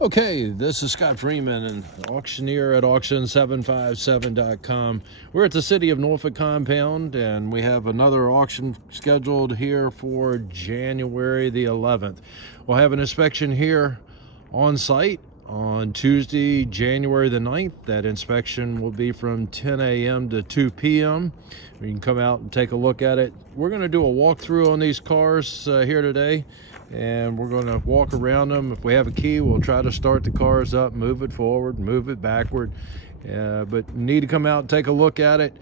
Okay, this is Scott Freeman, an auctioneer at auction757.com. We're at the City of Norfolk compound, and we have another auction scheduled here for January the 11th. We'll have an inspection here on site on Tuesday, January the 9th. That inspection will be from 10 a.m. to 2 p.m. You can come out and take a look at it. We're going to do a walkthrough on these cars here today, and we're going to walk around them. If we have a key, we'll try to start the cars up, move it forward, move it backward. But you need to come out and take a look at it.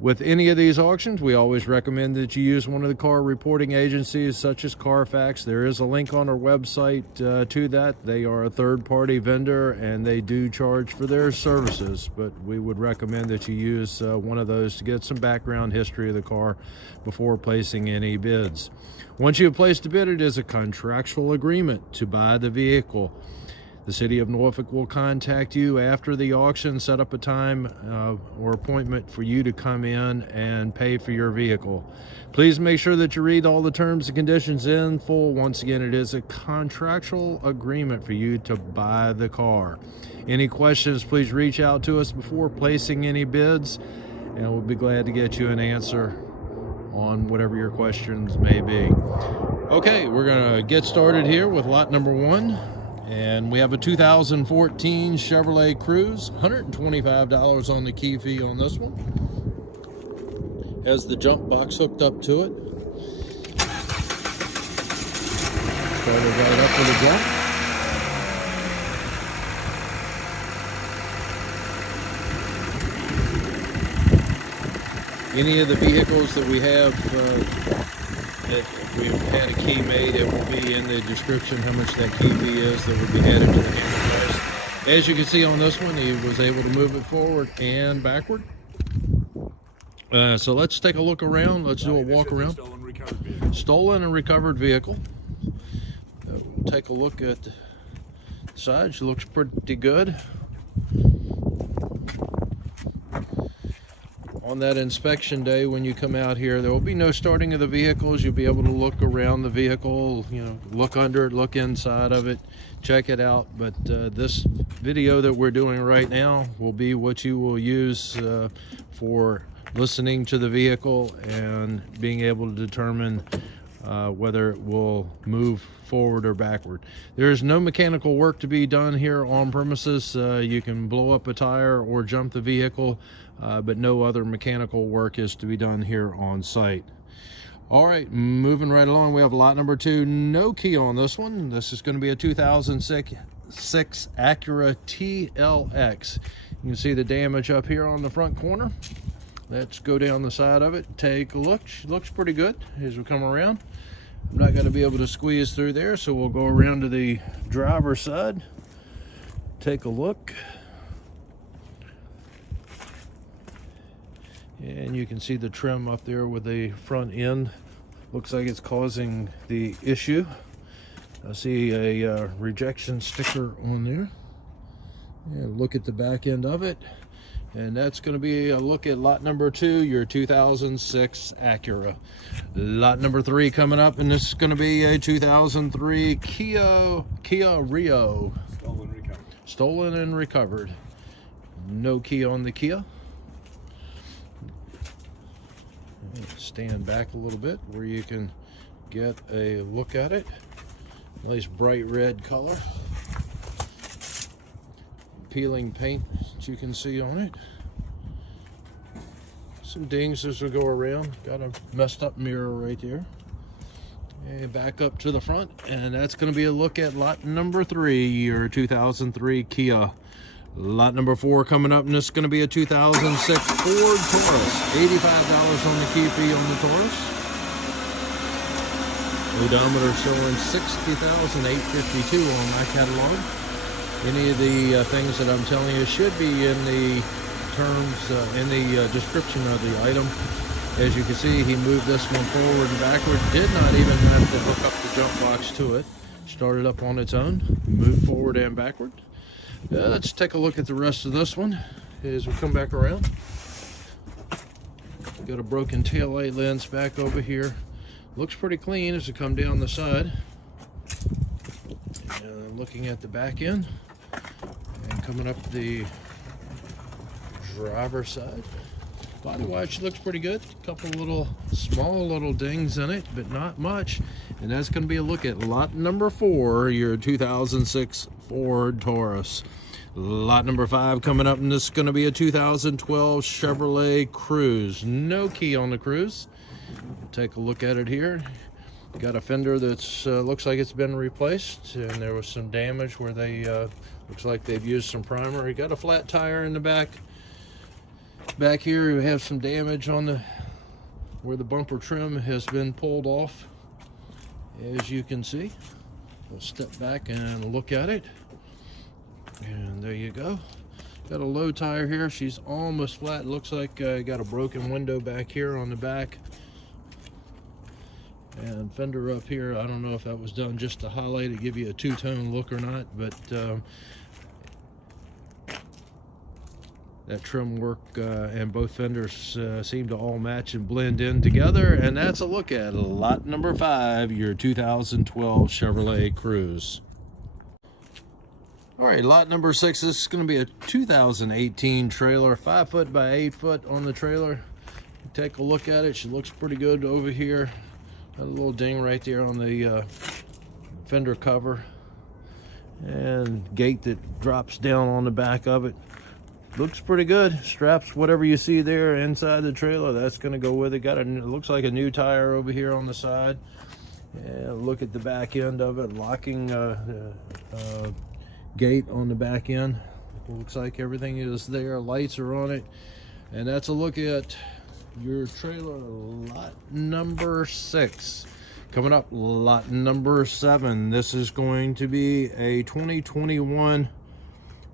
With any of these auctions, we always recommend that you use one of the car reporting agencies such as Carfax. There is a link on our website to that. They are a third-party vendor, and they do charge for their services, but we would recommend that you use one of those to get some background history of the car before placing any bids. Once you have placed a bid, it is a contractual agreement to buy the vehicle. The City of Norfolk will contact you after the auction, set up a time or appointment for you to come in and pay for your vehicle. Please make sure that you read all the terms and conditions in full. Once again, it is a contractual agreement for you to buy the car. Any questions, please reach out to us before placing any bids, and we'll be glad to get you an answer on whatever your questions may be. Okay, we're gonna get started here with lot number one. And we have a 2014 Chevrolet Cruze, $125 on the key fee on this one. Has the jump box hooked up to it. Started right up with a jump. Any of the vehicles that we have that we've had a key made, it will be in the description how much that key fee is that will be added to the handle price. As you can see on this one, he was able to move it forward and backward. So let's take a look around. Let's do a walk around. Stolen and recovered vehicle. We'll take a look at the side. She looks pretty good. On that inspection day, when you come out here, there will be no starting of the vehicles. You'll be able to look around the vehicle, look under it, look inside of it, check it out. But this video that we're doing right now will be what you will use for listening to the vehicle and being able to determine whether it will move forward or backward. There's no mechanical work to be done here on premises. You can blow up a tire or jump the vehicle, but no other mechanical work is to be done here on site. All right, moving right along, we have lot number two. No key on this one. This is going to be a 2006 Acura TLX. You can see the damage up here on the front corner. Let's go down the side of it, take a look. She looks pretty good as we come around. I'm not going to be able to squeeze through there, so we'll go around to the driver's side, take a look. And you can see the trim up there with the front end. Looks like it's causing the issue. I see a rejection sticker on there. And look at the back end of it. And that's going to be a look at lot number two, your 2006 Acura. Lot number three coming up, and this is going to be a 2003 Kia Rio. Stolen and recovered. No key on the Kia. Stand back a little bit where you can get a look at it. Nice bright red color. Peeling paint that you can see on it. Some dings as we go around. Got a messed up mirror right there. And back up to the front, and that's going to be a look at lot number three, your 2003 Kia. Lot number four coming up, and this is going to be a 2006 Ford Taurus. $85 on the key fee on the Taurus. Odometer showing 60,852 on my catalog. Any of the things that I'm telling you should be in the terms, in the description of the item. As you can see, he moved this one forward and backward. Did not even have to hook up the jump box to it. Started up on its own, moved forward and backward. Let's take a look at the rest of this one as we come back around. Got a broken taillight lens back over here. Looks pretty clean as we come down the side. And looking at the back end and coming up the driver's side. Body wise, she looks pretty good. A couple little small little dings in it, but not much. And that's going to be a look at lot number 4, your 2006 Ford Taurus. Lot number 5 coming up, and this is going to be a 2012 Chevrolet Cruze. No key on the Cruze. Take a look at it here. Got a fender that's looks like it's been replaced, and there was some damage where they looks like they've used some primer. You got a flat tire in the back. Back here you have some damage on the where the bumper trim has been pulled off, as you can see. We'll step back and look at it, and there you go. Got a low tire here. She's almost flat. Looks like got a broken window back here on the back. And fender up here, I don't know if that was done just to highlight it, give you a two-tone look or not, but that trim work and both fenders seem to all match and blend in together. And that's a look at lot number 5, your 2012 Chevrolet Cruze. All right, lot number 6, this is going to be a 2018 trailer, 5 foot by 8 foot on the trailer. Take a look at it. She looks pretty good over here. Got a little ding right there on the fender cover, and gate that drops down on the back of it. Looks pretty good. Straps, whatever you see there inside the trailer, that's going to go with it. Got a, looks like a new tire over here on the side. And look at the back end of it, locking gate on the back end. Looks like everything is there. Lights are on it, and that's a look at your trailer. Lot number 6. Coming up, lot number 7. This is going to be a 2021,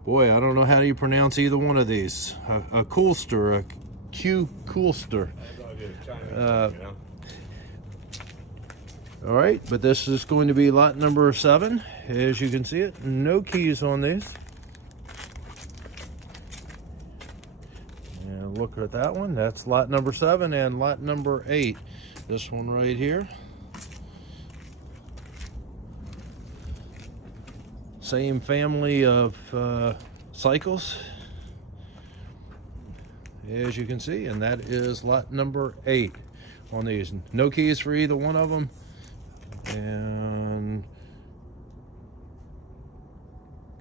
boy, I don't know how you pronounce either one of these. A Coolster, a Q Coolster. All right, but this is going to be lot number 7. As you can see it, no keys on these. And look at that one. That's lot number 7, and lot number 8. This one right here. Same family of cycles, as you can see, and that is lot number 8 on these. No keys for either one of them, and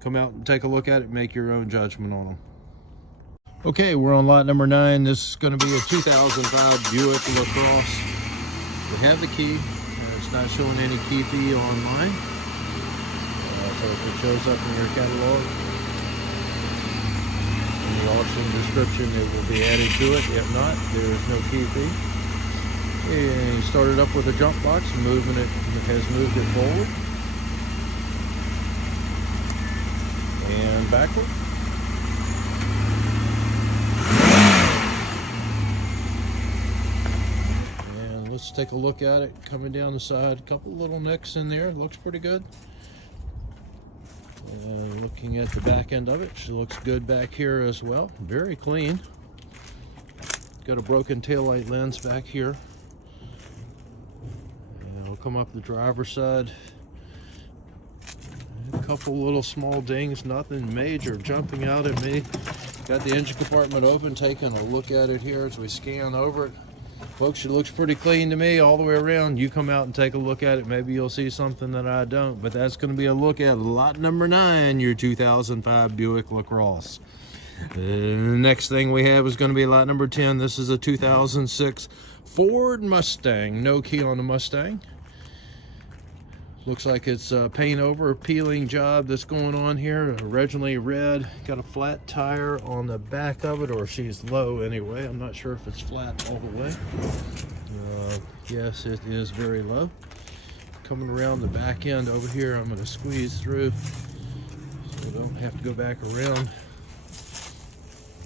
come out and take a look at it, make your own judgment on them. Okay, we're on lot number 9. This is going to be a 2005 Buick Lacrosse. We have the key. It's not showing any key fee online. So if it shows up in your catalog, in the auction description, it will be added to it. If not, there is no key fee. And you started up with a jump box, moving it has moved it forward and backward. And let's take a look at it coming down the side. A couple little nicks in there. Looks pretty good. Looking at the back end of it, she looks good back here as well. Very clean. Got a broken taillight lens back here. And we'll come up the driver's side. A couple little small dings, nothing major jumping out at me. Got the engine compartment open, taking a look at it here as we scan over it. Folks, it looks pretty clean to me all the way around. You come out and take a look at it. Maybe you'll see something that I don't. But that's going to be a look at lot number 9, your 2005 Buick Lacrosse. The next thing we have is going to be lot number 10. This is a 2006 Ford Mustang. No key on the Mustang. Looks like it's a paint over peeling job that's going on here. Originally red. Got a flat tire on the back of it, or she's low anyway. I'm not sure if it's flat all the way. Yes, it is very low. Coming around the back end over here, I'm going to squeeze through so I don't have to go back around.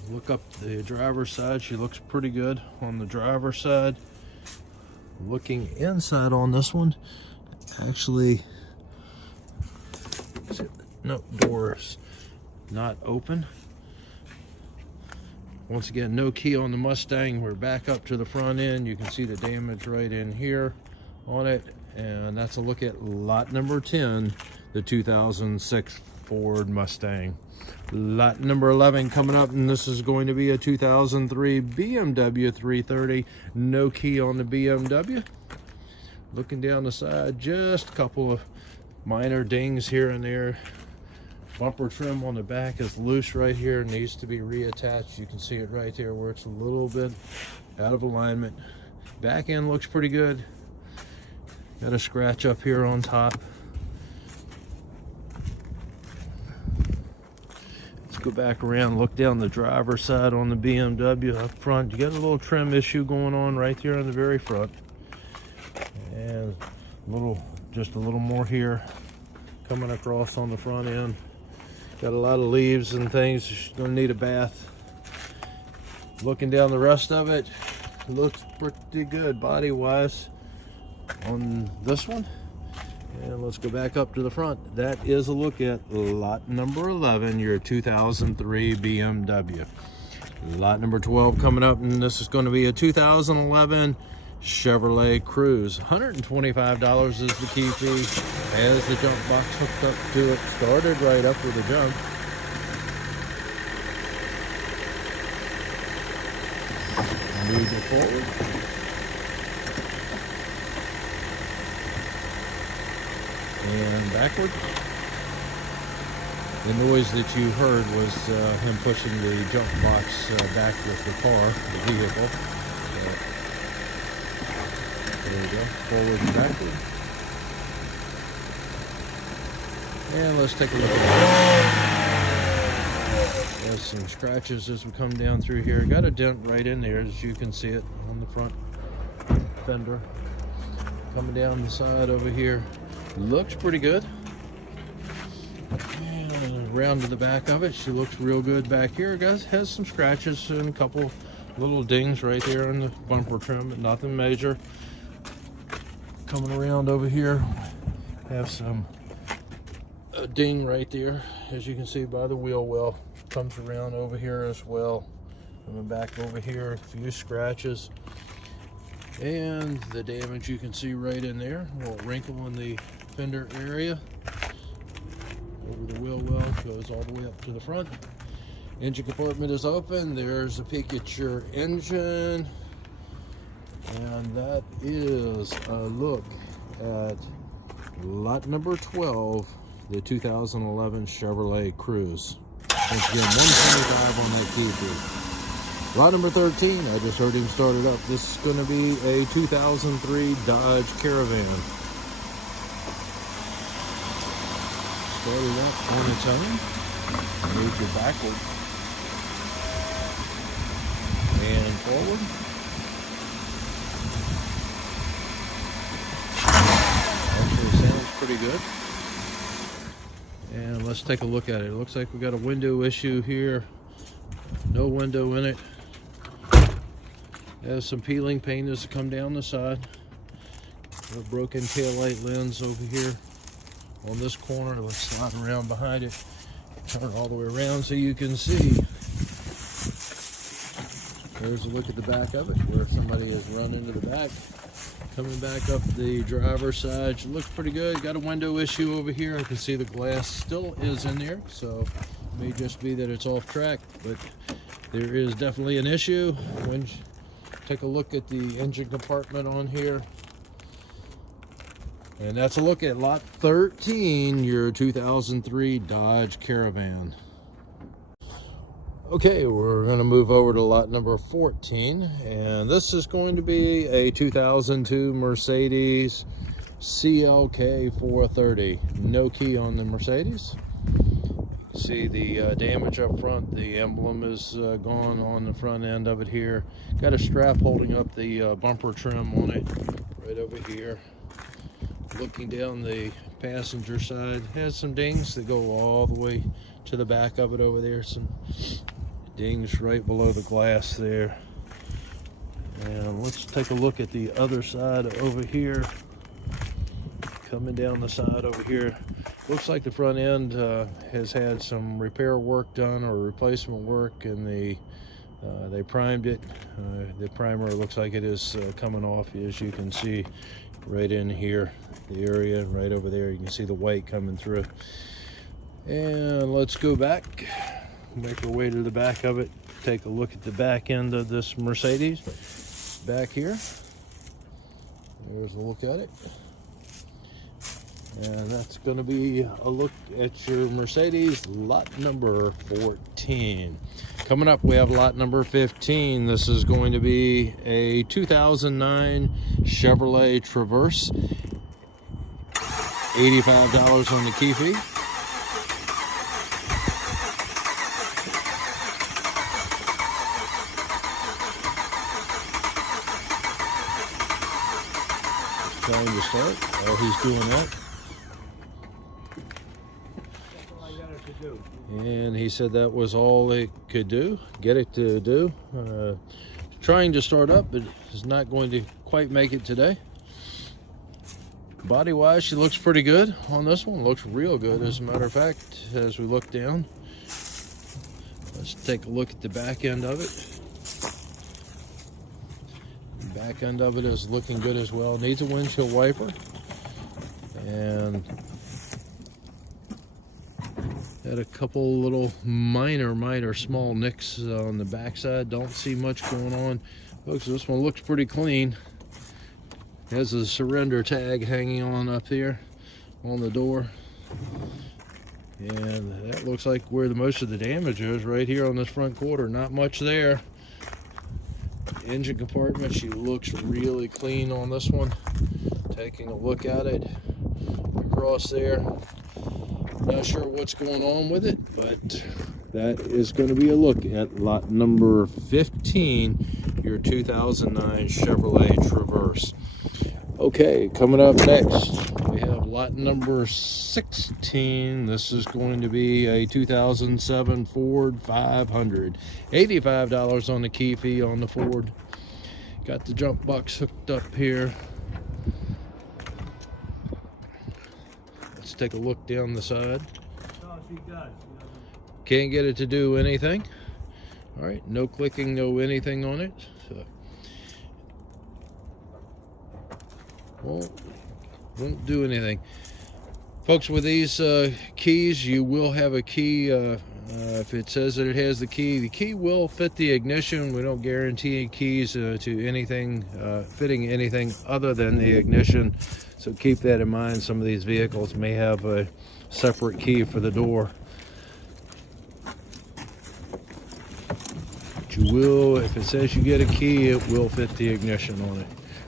Look up the driver's side. She looks pretty good on the driver's side. Looking inside on this one, actually, no, doors not open. Once again, no key on the Mustang. We're back up to the front end. You can see the damage right in here on it, and that's a look at lot number 10, the 2006 Ford Mustang. Lot number 11 coming up, and this is going to be a 2003 BMW 330. No key on the BMW. Looking down the side, just a couple of minor dings here and there. Bumper trim on the back is loose right here, needs to be reattached. You can see it right there where it's a little bit out of alignment. Back end looks pretty good. Got a scratch up here on top. Let's go back around, look down the driver's side on the BMW up front. You got a little trim issue going on right there on the very front. And just a little more here coming across on the front end. Got a lot of leaves and things. She's gonna need a bath. Looking down the rest of it, looks pretty good body wise on this one. And let's go back up to the front. That is a look at lot number 11, your 2003 BMW. Lot number 12 coming up, and this is going to be a 2011 Chevrolet Cruze. $125 is the key fee. Has the jump box hooked up to it. Started right up with a jump. Move it forward. And backward. The noise that you heard was him pushing the jump box back with the car, the vehicle. There we go, forward and backward. And let's take a look at that. There's some scratches as we come down through here. Got a dent right in there, as you can see it on the front fender. Coming down the side over here. Looks pretty good. And around to the back of it, she looks real good back here. Guys, has some scratches and a couple little dings right there on the bumper trim, but nothing major. Coming around over here, have some a ding right there, as you can see by the wheel well. Comes around over here as well. Coming back over here, a few scratches. And the damage you can see right in there. A little wrinkle in the fender area. Over the wheel well, goes all the way up to the front. Engine compartment is open. There's a peek at your engine. And that is a look at lot number 12, the 2011 Chevrolet Cruze. Once again, $125 on that key fee. Lot number 13, I just heard him start it up. This is going to be a 2003 Dodge Caravan. Started up on its own. Move it backward and forward. Actually sounds pretty good. And let's take a look at it. It looks like we got a window issue here. No window in it. Has some peeling paint as it come down the side. A broken taillight lens over here on this corner. Let's slide around behind it. Turn all the way around so you can see. There's a look at the back of it, where somebody has run into the back. Coming back up the driver's side, it looks pretty good. Got a window issue over here. I can see the glass still is in there, so it may just be that it's off track, but there is definitely an issue. When you take a look at the engine compartment on here. And that's a look at lot 13, your 2003 Dodge Caravan. Okay, we're going to move over to lot number 14, and this is going to be a 2002 Mercedes CLK 430. No key on the Mercedes. You can see the damage up front. The emblem is gone on the front end of it here. Got a strap holding up the bumper trim on it right over here. Looking down the passenger side, has some dings that go all the way to the back of it over there. Some dings right below the glass there. And let's take a look at the other side over here. Coming down the side over here, looks like the front end has had some repair work done or replacement work, and the They primed it. The primer looks like it is coming off, as you can see right in here, the area right over there. You can see the white coming through. And let's go back, make our way to the back of it, take a look at the back end of this Mercedes back here. There's a look at it. And that's going to be a look at your Mercedes lot number 14. Coming up, we have lot number 15. This is going to be a 2009 Chevrolet Traverse. $85 on the key fee. Trying to start while he's doing that. And he said that was all it could do, get it to do. Trying to start up, but is not going to quite make it today. Body wise, she looks pretty good on this one. Looks real good, as a matter of fact, as we look down. Let's take a look at the back end of it. The back end of it is looking good as well. Needs a windshield wiper. And had a couple little minor small nicks on the backside. Don't see much going on. Folks, this one looks pretty clean. Has a surrender tag hanging on up there on the door. And that looks like where the most of the damage is, right here on this front quarter. Not much there. Engine compartment, she looks really clean on this one. Taking a look at it across there. Not sure what's going on with it, but that is going to be a look at lot number 15, your 2009 Chevrolet Traverse. Okay, coming up next, we have lot number 16. This is going to be a 2007 Ford 500. $85 on the key fee on the Ford. Got the jump box hooked up here. Let's take a look down the side. Can't get it to do anything. All right, no clicking, no anything on it. So, won't do anything. Folks, with these keys, you will have a key. If it says that it has the key will fit the ignition. We don't guarantee keys to anything, fitting anything other than the ignition. So keep that in mind. Some of these vehicles may have a separate key for the door. But you will, if it says you get a key, it will fit the ignition on it.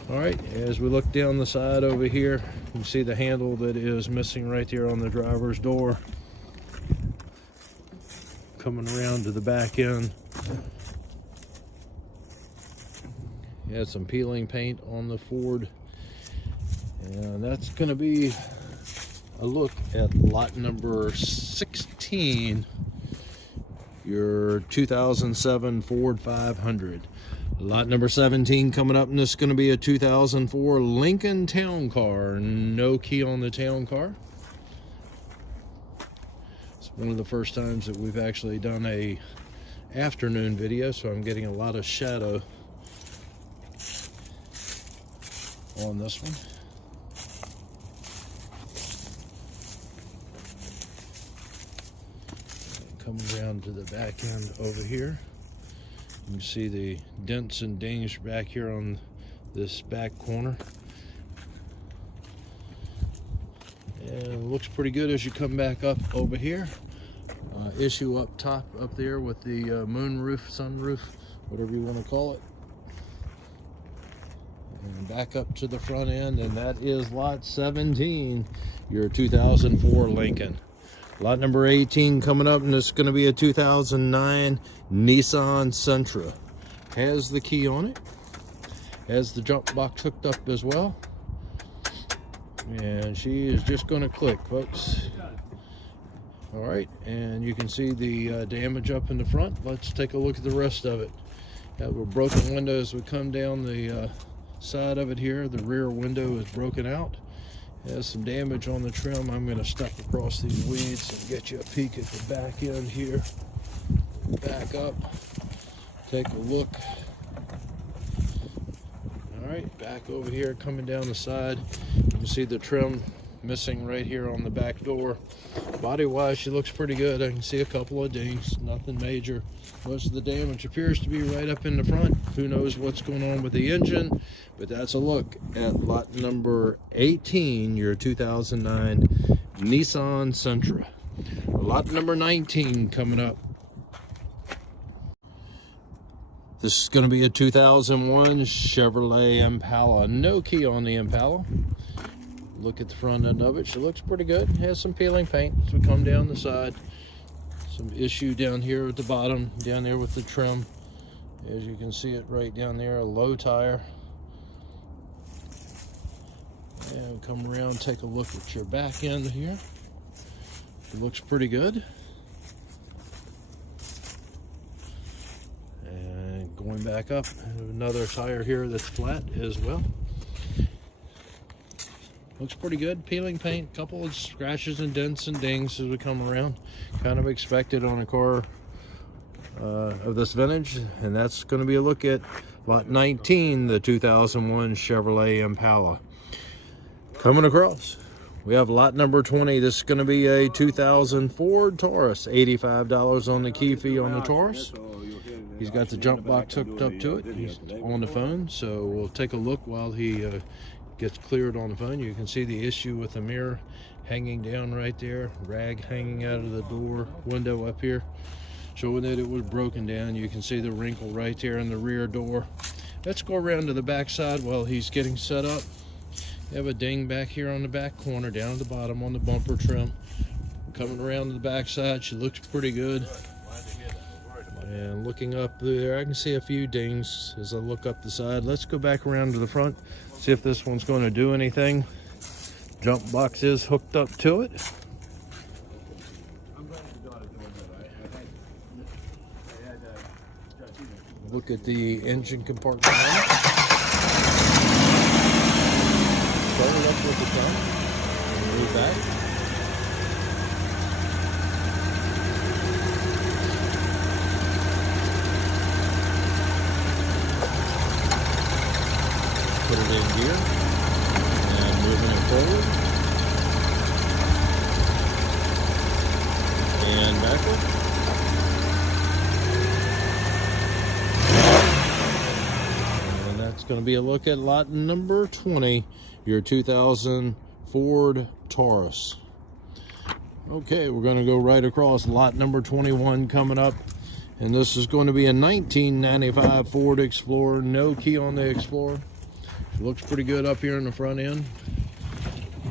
All right, as we look down the side over here, you can see the handle that is missing right there on the driver's door. Coming around to the back end. Had some peeling paint on the Ford. And that's going to be a look at lot number 16, your 2007 Ford 500. Lot number 17 coming up, and this is going to be a 2004 Lincoln Town Car. No key on the Town Car. It's one of the first times that we've actually done a afternoon video, so I'm getting a lot of shadow on this one. Coming around to the back end over here. You can see the dents and dings back here on this back corner. And it looks pretty good as you come back up over here. Issue up top up there with the moon roof, sunroof, whatever you want to call it. And back up to the front end, and that is lot 17, your 2004 Lincoln. Lot number 18 coming up, and it's going to be a 2009 Nissan Sentra. Has the key on it. Has the jump box hooked up as well. And she is just going to click, folks. All right, and you can see the damage up in the front. Let's take a look at the rest of it. Have a broken window as we come down the side of it here. The rear window is broken out. Has some damage on the trim. I'm going to step across these weeds and get you a peek at the back end here. Back up. take a look. All right, back over here, coming down the side, you can see the trim missing right here on the back door. Body wise, she looks pretty good. I can see a couple of dings, nothing major. Most of the damage appears to be right up in the front. Who knows what's going on with the engine, but that's a look at lot number 18, your 2009 Nissan Sentra. Lot number 19 coming up. This is going to be a 2001 Chevrolet Impala. No key on the Impala. Look at the front end of it. She looks pretty good. Has some peeling paint as we come down the side. Some issue down here at the bottom, down there with the trim. As you can see it right down there, a low tire. And come around, take a look at your back end here. It looks pretty good. And going back up, another tire here that's flat as well. Looks pretty good. Peeling paint, couple of scratches and dents and dings as we come around. Kind of expected on a car of this vintage. And that's going to be a look at lot 19, the 2001 Chevrolet Impala. Coming across, we have lot number 20. This is going to be a 2000 Ford Taurus. $85 on the key fee on the Taurus. He's got the jump box hooked up to it. He's on the phone, so we'll take a look while he gets cleared on the phone. You can see the issue with the mirror hanging down right there, rag hanging out of the door window up here, showing that it was broken down. You can see the wrinkle right there in the rear door. Let's go around to the back side while he's getting set up. You have a ding back here on the back corner, down at the bottom on the bumper trim. Coming around to the back side, she looks pretty good. And looking up there, I can see a few dings as I look up the side. Let's go back around to the front, see if this one's going to do anything. Jump box is hooked up to it. Look at the engine compartment on it. Start it up with the front and move back. Put it in gear and moving it forward and backward. And that's going to be a look at lot number 20, your 2000 Ford Taurus. Okay, we're going to go right across lot number 21 coming up. And this is going to be a 1995 Ford Explorer. No key on the Explorer. Looks pretty good up here in the front end.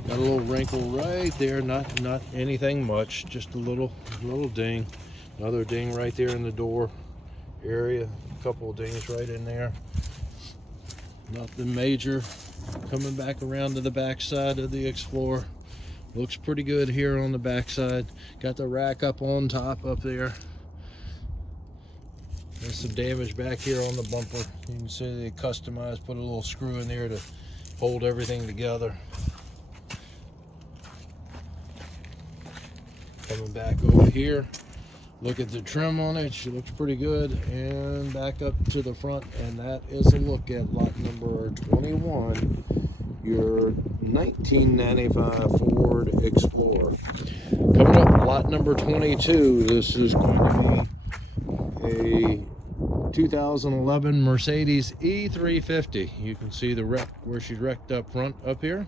Got a little wrinkle right there, not anything much, just a little ding. Another ding right there in the door area. A couple of dings right in there. Nothing major. Coming back around to the back side of the Explorer. Looks pretty good here on the back side. Got the rack up on top up there. There's some damage back here on the bumper. You can see they customized, put a little screw in there to hold everything together. Coming back over here, look at the trim on it. She looks pretty good. And back up to the front, and that is a look at lot number 21, your 1995 Ford Explorer. Coming up, lot number 22. This is going to be a 2011 Mercedes E350. You can see the wreck where she's wrecked up front up here.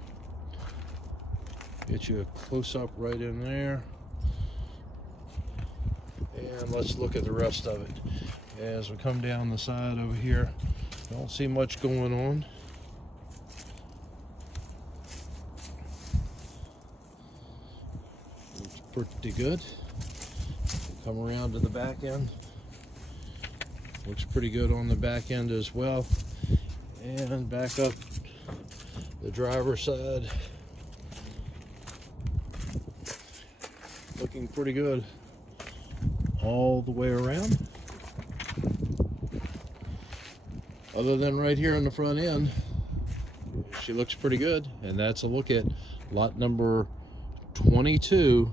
Get you a close-up right in there. And let's look at the rest of it. As we come down the side over here, don't see much going on. Looks pretty good. Come around to the back end. Looks pretty good on the back end as well. And back up the driver's side. Looking pretty good all the way around. Other than right here in the front end, she looks pretty good. And that's a look at lot number 22,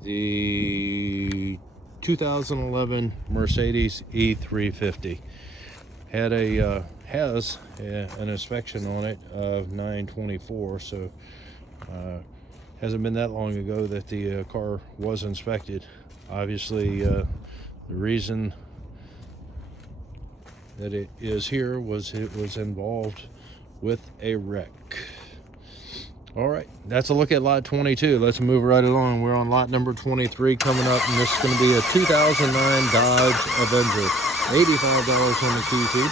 the 2011 Mercedes E350. Has an inspection on it of 9/24, so hasn't been that long ago that the car was inspected. Obviously, the reason that it is here was it was involved with a wreck. All right, that's a look at lot 22. Let's move right along. We're on lot number 23 coming up, and this is going to be a 2009 Dodge Avenger. $85 on the key fee.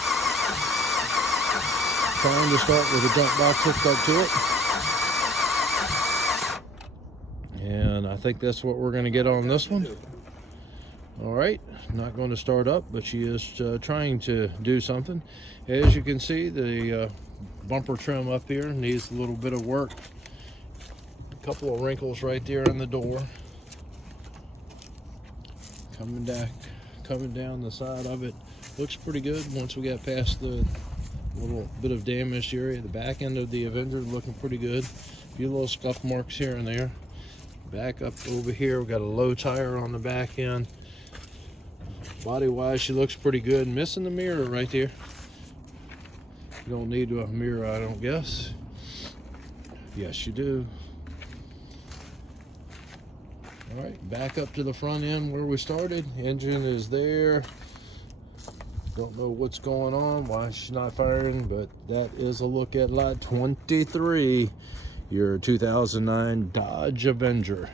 Trying to start with a jump box hooked up to it. And I think that's what we're going to get on this one. All right, not going to start up, but she is trying to do something. As you can see, the bumper trim up here needs a little bit of work. A couple of wrinkles right there in the door. Coming down the side of it. Looks pretty good once we got past the little bit of damaged area. The back end of the Avenger looking pretty good. A few little scuff marks here and there. Back up over here, we got a low tire on the back end. Body wise, she looks pretty good. Missing the mirror right there. You don't need a mirror, I don't guess. Yes, you do. All right, back up to the front end where we started. Engine is there. Don't know what's going on, why she's not firing, but that is a look at lot 23, your 2009 Dodge Avenger.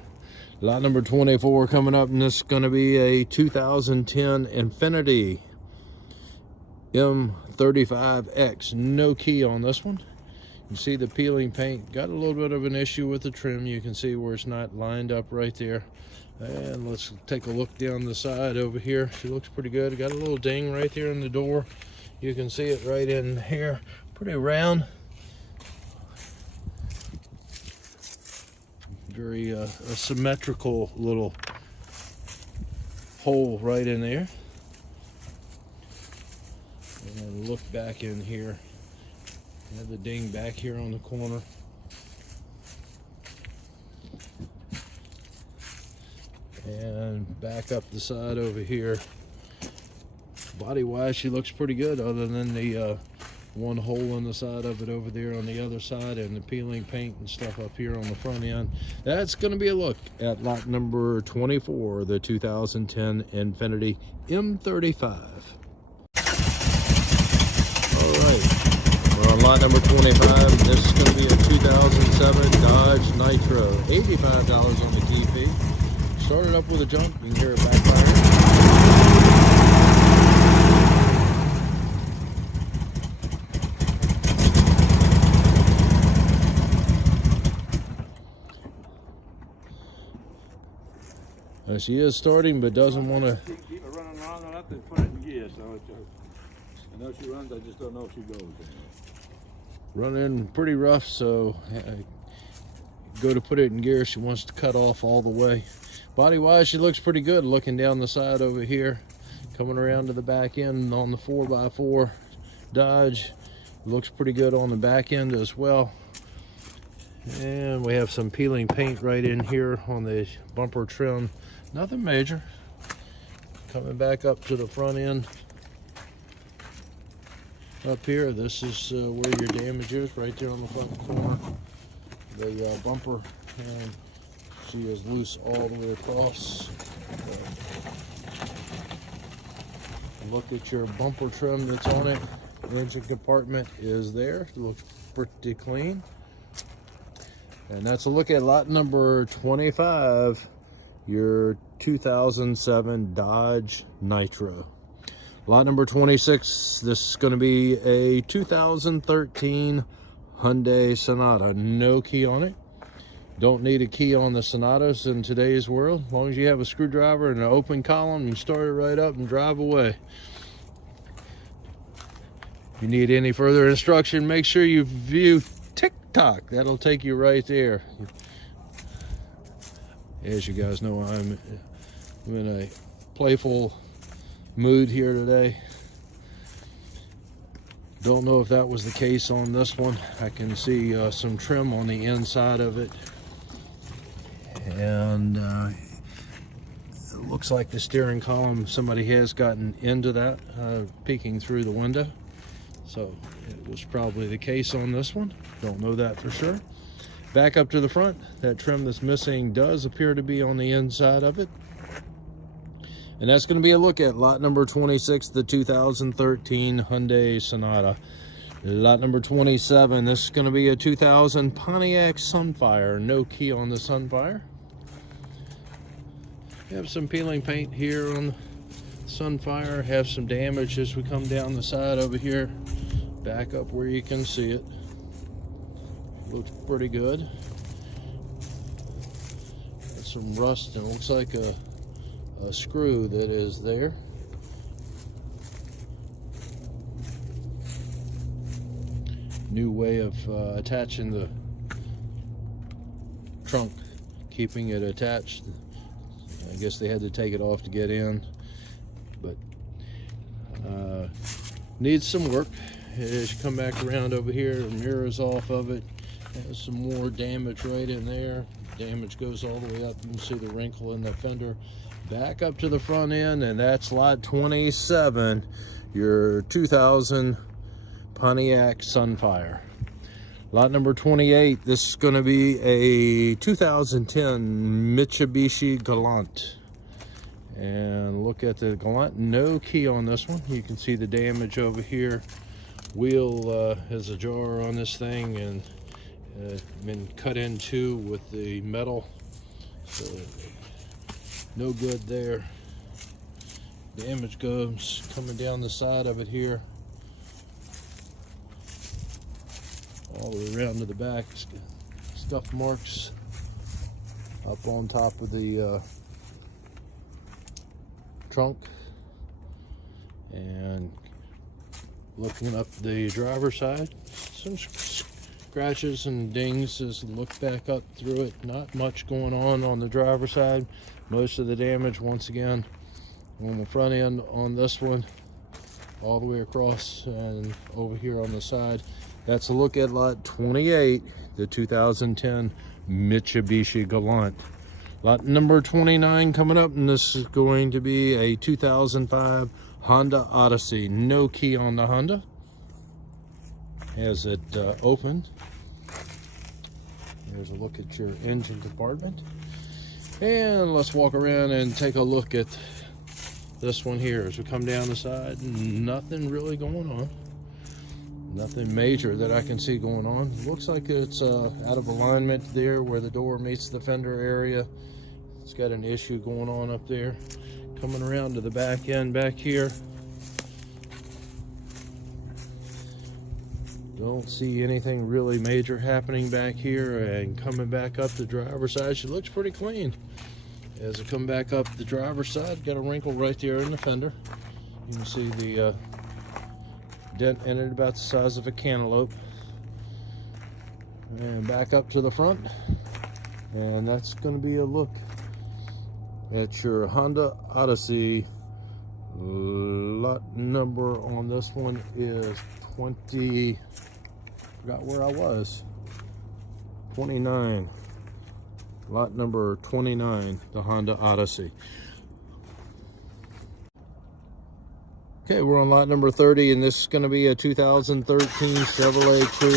Lot number 24 coming up, and this is going to be a 2010 Infiniti M35X. No key on this one. You see the peeling paint. Got a little bit of an issue with the trim. You can see where it's not lined up right there. And let's take a look down the side over here. She looks pretty good. Got a little ding right there in the door. You can see it right in here. Pretty round. Very a symmetrical little hole right in there. And look back in here. You have the ding back here on the corner. And back up the side over here. Body wise, she looks pretty good, other than the one hole in the side of it over there on the other side, and the peeling paint and stuff up here on the front end. That's going to be a look at lot number 24, the 2010 Infiniti M35. All right, we're on lot number 25. This is going to be a 2007 Dodge Nitro. $85 on the key fee. Started up with a jump. You can hear it backfire. She is starting, but doesn't want to. Keep it running long enough to put it in gear. So I know she runs. I just don't know if she goes. Running pretty rough, so go to put it in gear. She wants to cut off all the way. Body wise, she looks pretty good. Looking down the side over here, coming around to the back end on the 4x4 Dodge. Looks pretty good on the back end as well. And we have some peeling paint right in here on the bumper trim. Nothing major. Coming back up to the front end. Up here, this is where your damage is, right there on the front corner. The bumper, and she is loose all the way across. Look at your bumper trim that's on it. The engine compartment is there. It looks pretty clean. And that's a look at lot number 25, your 2007 Dodge Nitro. Lot number 26, this is going to be a 2013 Hyundai Sonata. No key on it. Don't need a key on the Sonatas in today's world. As long as you have a screwdriver and an open column, you start it right up and drive away. If you need any further instruction, make sure you view TikTok. That'll take you right there. As you guys know, I'm in a playful mood here today. Don't know if that was the case on this one. I can see some trim on the inside of it. And looks like the steering column, somebody has gotten into that, peeking through the window. So it was probably the case on this one. Don't know that for sure. Back up to the front, that trim that's missing does appear to be on the inside of it. And that's going to be a look at lot number 26, the 2013 Hyundai Sonata. Lot number 27, this is going to be a 2000 Pontiac Sunfire. No key on the Sunfire. Have some peeling paint here on the Sunfire. Have some damage as we come down the side over here. Back up where you can see it. Looks pretty good. Got some rust and it looks like a screw that is there. New way of attaching the trunk, keeping it attached. I guess they had to take it off to get in, but needs some work. As you come back around over here, the mirror's off of it. Has some more damage right in there. Damage goes all the way up. You can see the wrinkle in the fender. Back up to the front end, and that's lot 27, your 2000 Pontiac Sunfire. Lot number 28, this is going to be a 2010 Mitsubishi Galant. And look at the Galant, no key on this one. You can see the damage over here. Wheel has a jar on this thing and been cut in two with the metal. So no good there. Damage goes coming down the side of it here. All the way around to the back. Scuff marks up on top of the trunk. And looking up the driver's side, some scratches and dings as you look back up through it. Not much going on the driver's side. Most of the damage, once again, on the front end on this one, all the way across and over here on the side. That's a look at lot 28, the 2010 Mitsubishi Galant. Lot number 29 coming up, and this is going to be a 2005 Honda Odyssey. No key on the Honda. Has it opened. Here's a look at your engine compartment. And let's walk around and take a look at this one here. As we come down the side, nothing really going on. Nothing major that I can see going on. Looks like it's out of alignment there where the door meets the fender area. It's got an issue going on up there. Coming around to the back end back here. Don't see anything really major happening back here. And coming back up the driver's side, she looks pretty clean. As I come back up the driver's side, got a wrinkle right there in the fender. You can see the dent in it about the size of a cantaloupe. And back up to the front, and that's going to be a look at your Honda Odyssey. Lot number on this one is 20, forgot where I was, 29. Lot number 29, the Honda Odyssey. Okay, we're on lot number 30, and this is going to be a 2013 Chevrolet Cruze.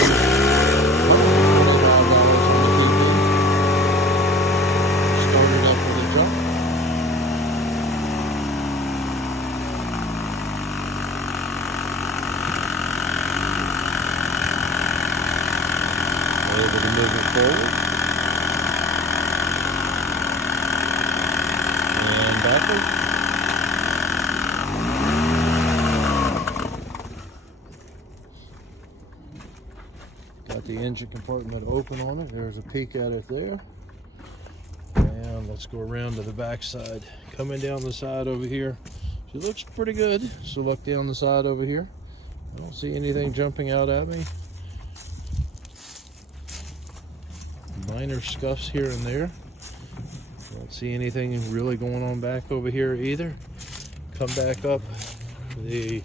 Started up with a jump. Able to move it forward. And backward. Got the engine compartment open on it. There's a peek at it there. And let's go around to the back side. Coming down the side over here. She looks pretty good. So look down the side over here. I don't see anything jumping out at me. Minor scuffs here and there. Don't see anything really going on back over here either. Come back up the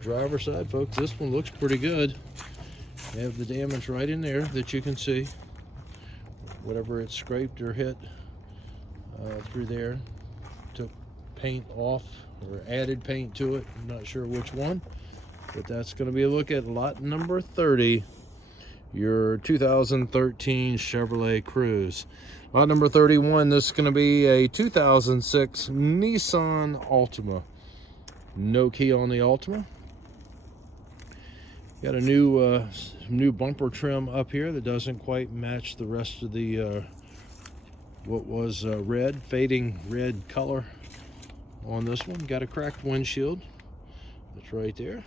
driver's side, folks. This one looks pretty good. You have the damage right in there that you can see. Whatever it scraped or hit through there. Took paint off or added paint to it. I'm not sure which one, but that's going to be a look at lot number 30, your 2013 Chevrolet Cruze. Lot number 31, this is going to be a 2006 Nissan Altima. No key on the Altima. Got a new bumper trim up here that doesn't quite match the rest of the what was red, fading red color on this one. Got a cracked windshield. That's right there.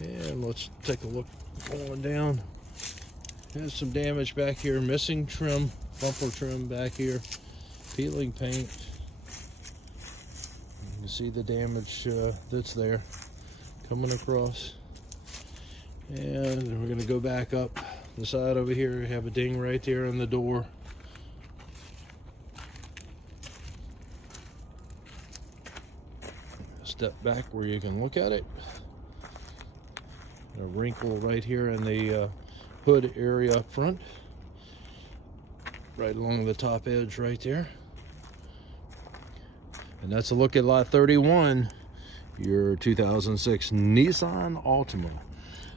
And let's take a look going down. Has some damage back here, missing trim, bumper trim back here, peeling paint. You can see the damage that's there coming across. And we're going to go back up the side over here. We have a ding right there in the door. Step back where you can look at it. A wrinkle right here in the hood area up front, right along the top edge right there. And that's a look at lot 31, your 2006 Nissan Altima.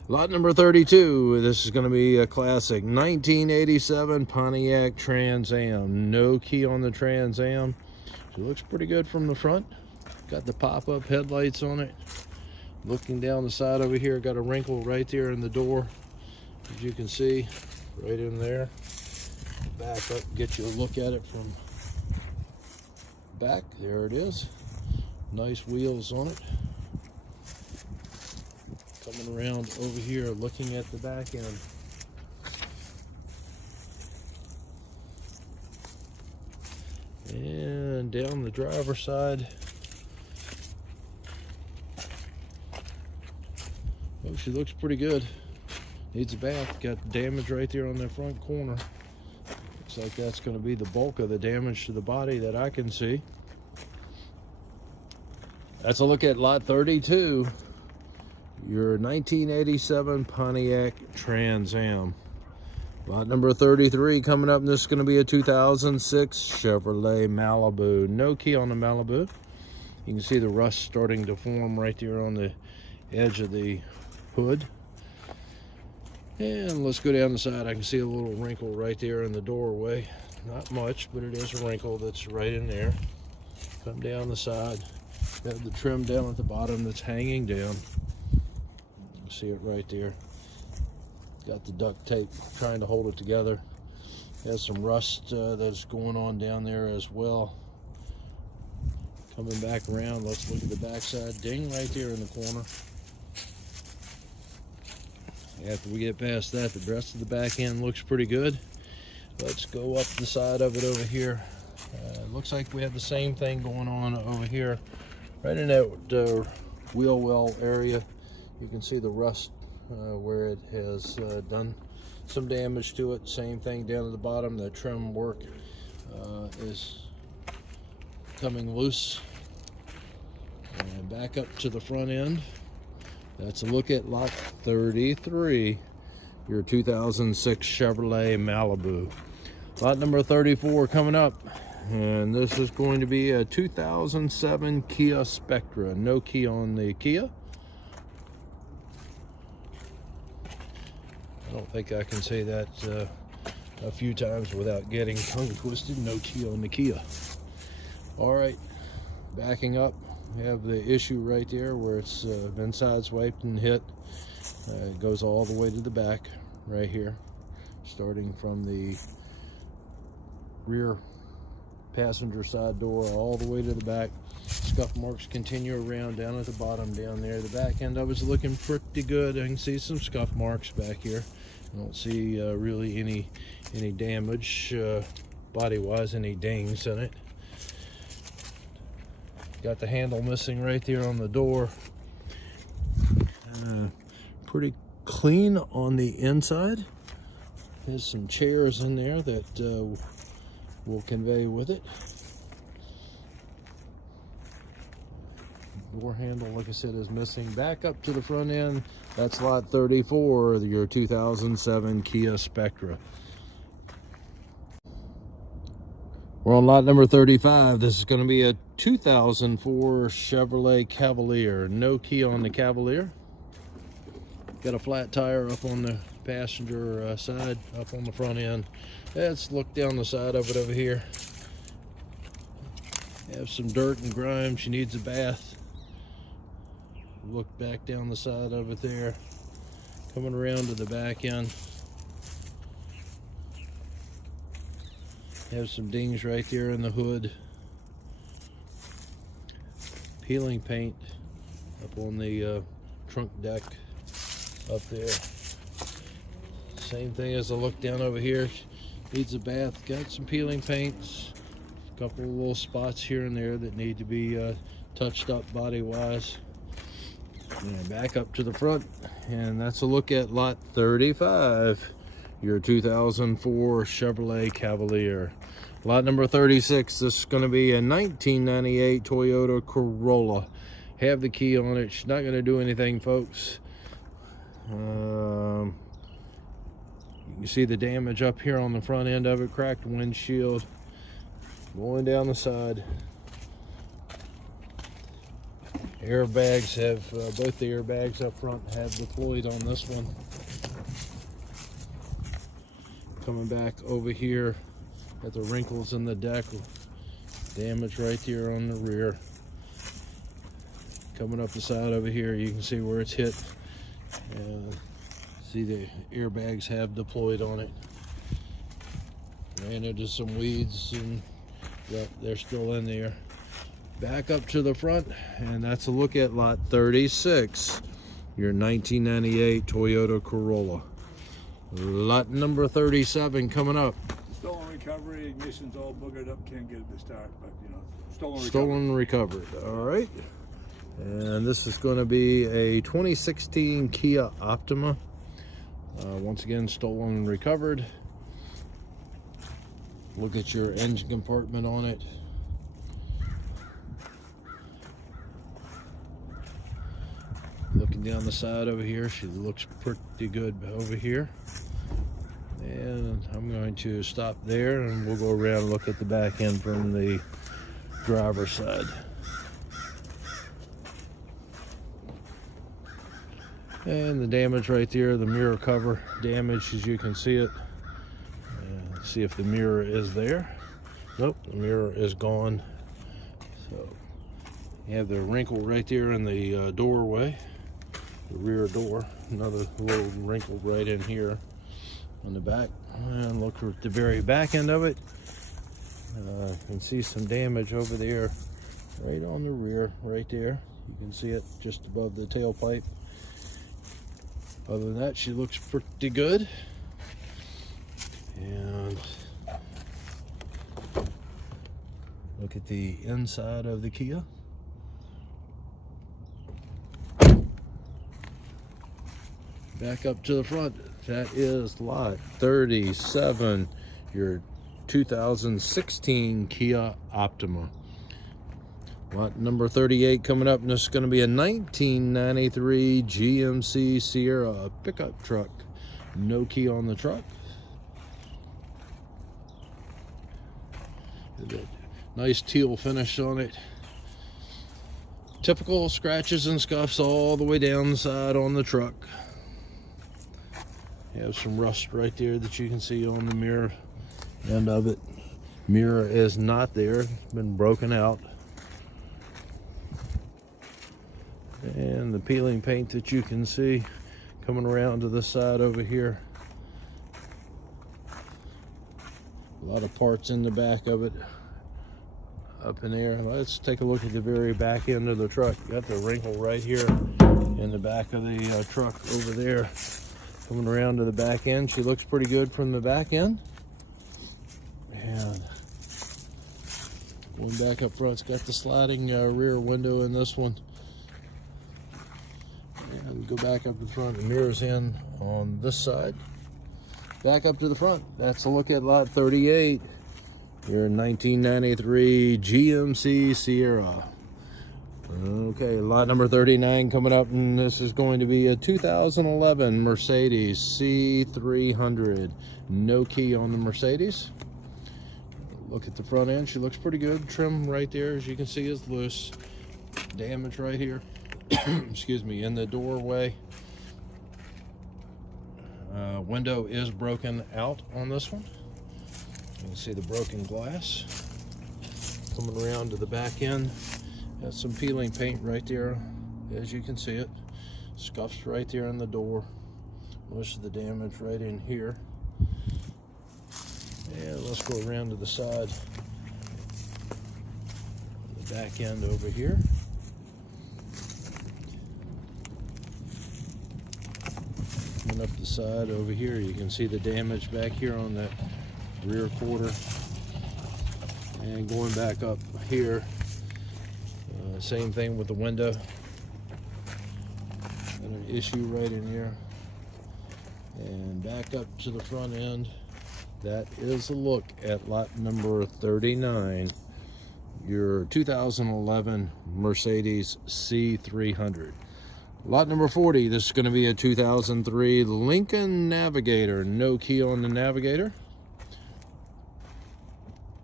Lot number 32, this is going to be a classic 1987 Pontiac TransAm. No key on the TransAm. It looks pretty good from the front. Got the pop-up headlights on it. Looking down the side over here, got a wrinkle right there in the door, as you can see, right in there. Back up, get you a look at it from back. There it is. Nice wheels on it. Coming around over here, looking at the back end. And down the driver's side. Oh, she looks pretty good. Needs a bath. Got damage right there on the front corner. Looks like that's going to be the bulk of the damage to the body that I can see. That's a look at lot 32, your 1987 Pontiac TransAm. Lot number 33 coming up, and this is going to be a 2006 Chevrolet Malibu. No key on the Malibu. You can see the rust starting to form right there on the edge of the hood. And let's go down the side. I can see a little wrinkle right there in the doorway. Not much, but it is a wrinkle that's right in there. Come down the side. Got the trim down at the bottom that's hanging down. You see it right there. Got the duct tape trying to hold it together. Has some rust that's going on down there as well. Coming back around, let's look at the back side. Ding right there in the corner. After we get past that, the rest of the back end looks pretty good. Let's go up the side of it over here. Looks like we have the same thing going on over here. Right in that wheel well area, you can see the rust where it has done some damage to it. Same thing down at the bottom. The trim work is coming loose. And back up to the front end. That's a look at lot 33, your 2006 Chevrolet Malibu. Lot number 34 coming up, and this is going to be a 2007 Kia Spectra. No key on the Kia. I don't think I can say that a few times without getting tongue twisted. No key on the Kia. All right, backing up. We have the issue right there where it's been sideswiped and hit. It goes all the way to the back right here, starting from the rear passenger side door all the way to the back. Scuff marks continue around down at the bottom down there. The back end of it's looking pretty good. I can see some scuff marks back here. I don't see really any damage body-wise, any dings in it. Got the handle missing right there on the door. Pretty clean on the inside. There's some chairs in there that will convey with it. Door handle, like I said, is missing. Back up to the front end. That's lot 34, your 2007 Kia Spectra. We're on lot number 35. This is going to be a 2004 Chevrolet Cavalier. No key on the Cavalier. Got a flat tire up on the passenger side, up on the front end. Let's look down the side of it over here. Have some dirt and grime. She needs a bath. Look back down the side of it there. Coming around to the back end. Have some dings right there in the hood. Peeling paint up on the trunk deck up there. Same thing as I look down over here. Needs a bath. Got some peeling paints. A couple of little spots here and there that need to be touched up body wise. And back up to the front, and that's a look at lot 35, your 2004 Chevrolet Cavalier. Lot number 36, this is going to be a 1998 Toyota Corolla. Have the key on it. She's not going to do anything, folks. You can see the damage up here on the front end of it, cracked windshield, going down the side. Airbags have, both the airbags up front have deployed on this one. Coming back over here, got the wrinkles in the deck, damage right there on the rear. Coming up the side over here, you can see where it's hit. See the airbags have deployed on it. Ran into some weeds and yep, they're still in there. Back up to the front, and that's a look at lot 36, your 1998 Toyota Corolla. Lot number 37 coming up. Stolen recovery, ignition's all boogered up, can't get it to start, but you know, stolen recovered. All right. And this is going to be a 2016 Kia Optima. Once again, stolen and recovered. Look at your engine compartment on it. Looking down the side over here, she looks pretty good over here. And I'm going to stop there and we'll go around and look at the back end from the driver's side. And the damage right there, the mirror cover damage as you can see it. See if the mirror is there. Nope, the mirror is gone. So you have the wrinkle right there in the doorway. The rear door, another little wrinkle right in here on the back. And look at the very back end of it. You can see some damage over there, right on the rear, right there. You can see it just above the tailpipe. Other than that, she looks pretty good. And look at the inside of the Kia. Back up to the front, that is lot 37, your 2016 Kia Optima. Lot number 38 coming up, and this is going to be a 1993 GMC Sierra, a pickup truck. No key on the truck. Nice teal finish on it. Typical scratches and scuffs all the way down the side on the truck. You have some rust right there that you can see on the mirror end of it. Mirror is not there, it's been broken out. And the peeling paint that you can see coming around to this side over here. A lot of parts in the back of it up in there. Let's take a look at the very back end of the truck. Got the wrinkle right here in the back of the truck over there. Coming around to the back end, she looks pretty good from the back end. And going back up front, it's got the sliding rear window in this one. And go back up in front, the mirror's in on this side. Back up to the front, that's a look at lot 38, your 1993 GMC Sierra. Okay, lot number 39 coming up, and this is going to be a 2011 Mercedes C300. No key on the Mercedes. Look at the front end. She looks pretty good. Trim right there, as you can see, is loose. Damage right here. Excuse me, in the doorway. Window is broken out on this one. You can see the broken glass. Coming around to the back end. Got some peeling paint right there, as you can see it. Scuffs right there in the door. Most of the damage right in here. And let's go around to the side. The back end over here. Coming up the side over here, you can see the damage back here on that rear quarter. And going back up here, same thing with the window. Got an issue right in here. And back up to the front end. That is a look at lot number 39, your 2011 Mercedes C300. Lot number 40, this is going to be a 2003 Lincoln Navigator. No key on the Navigator.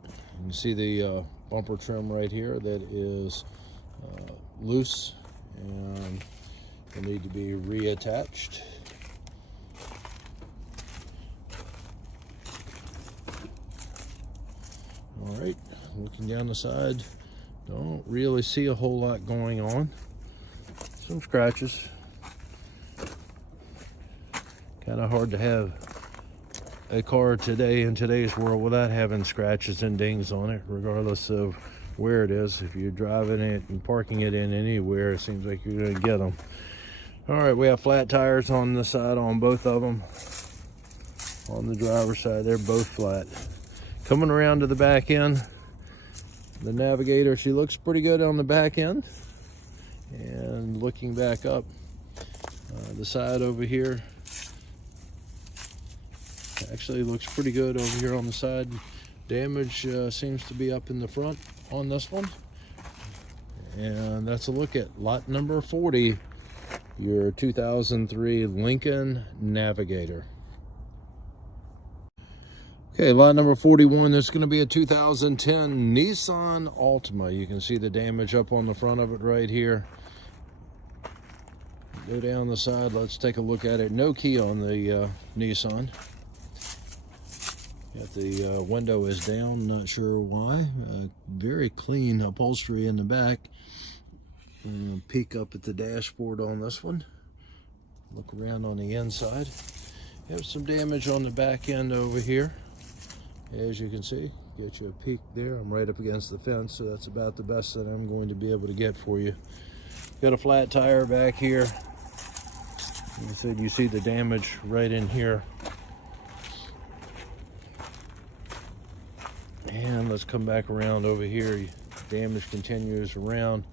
You can see the bumper trim right here that is loose and will need to be reattached. All right, looking down the side, don't really see a whole lot going on. Some scratches. Kind of hard to have a car today in today's world without having scratches and dings on it, regardless of where it is. If you're driving it and parking it in anywhere, it seems like you're going to get them. All right, we have flat tires on the side on both of them. On the driver's side, they're both flat. Coming around to the back end, the Navigator, she looks pretty good on the back end. And looking back up, the side over here actually looks pretty good over here on the side. Damage seems to be up in the front on this one. And that's a look at lot number 40, your 2003 Lincoln Navigator. Okay, lot number 41, this is going to be a 2010 Nissan Altima. You can see the damage up on the front of it right here. Go down the side, let's take a look at it. No key on the Nissan. Got the window is down, not sure why. Very clean upholstery in the back. Peek up at the dashboard on this one. Look around on the inside. Have some damage on the back end over here. As you can see, get you a peek there. I'm right up against the fence, so that's about the best that I'm going to be able to get for you. Got a flat tire back here. Like I said, you see the damage right in here. And let's come back around over here. Damage continues around.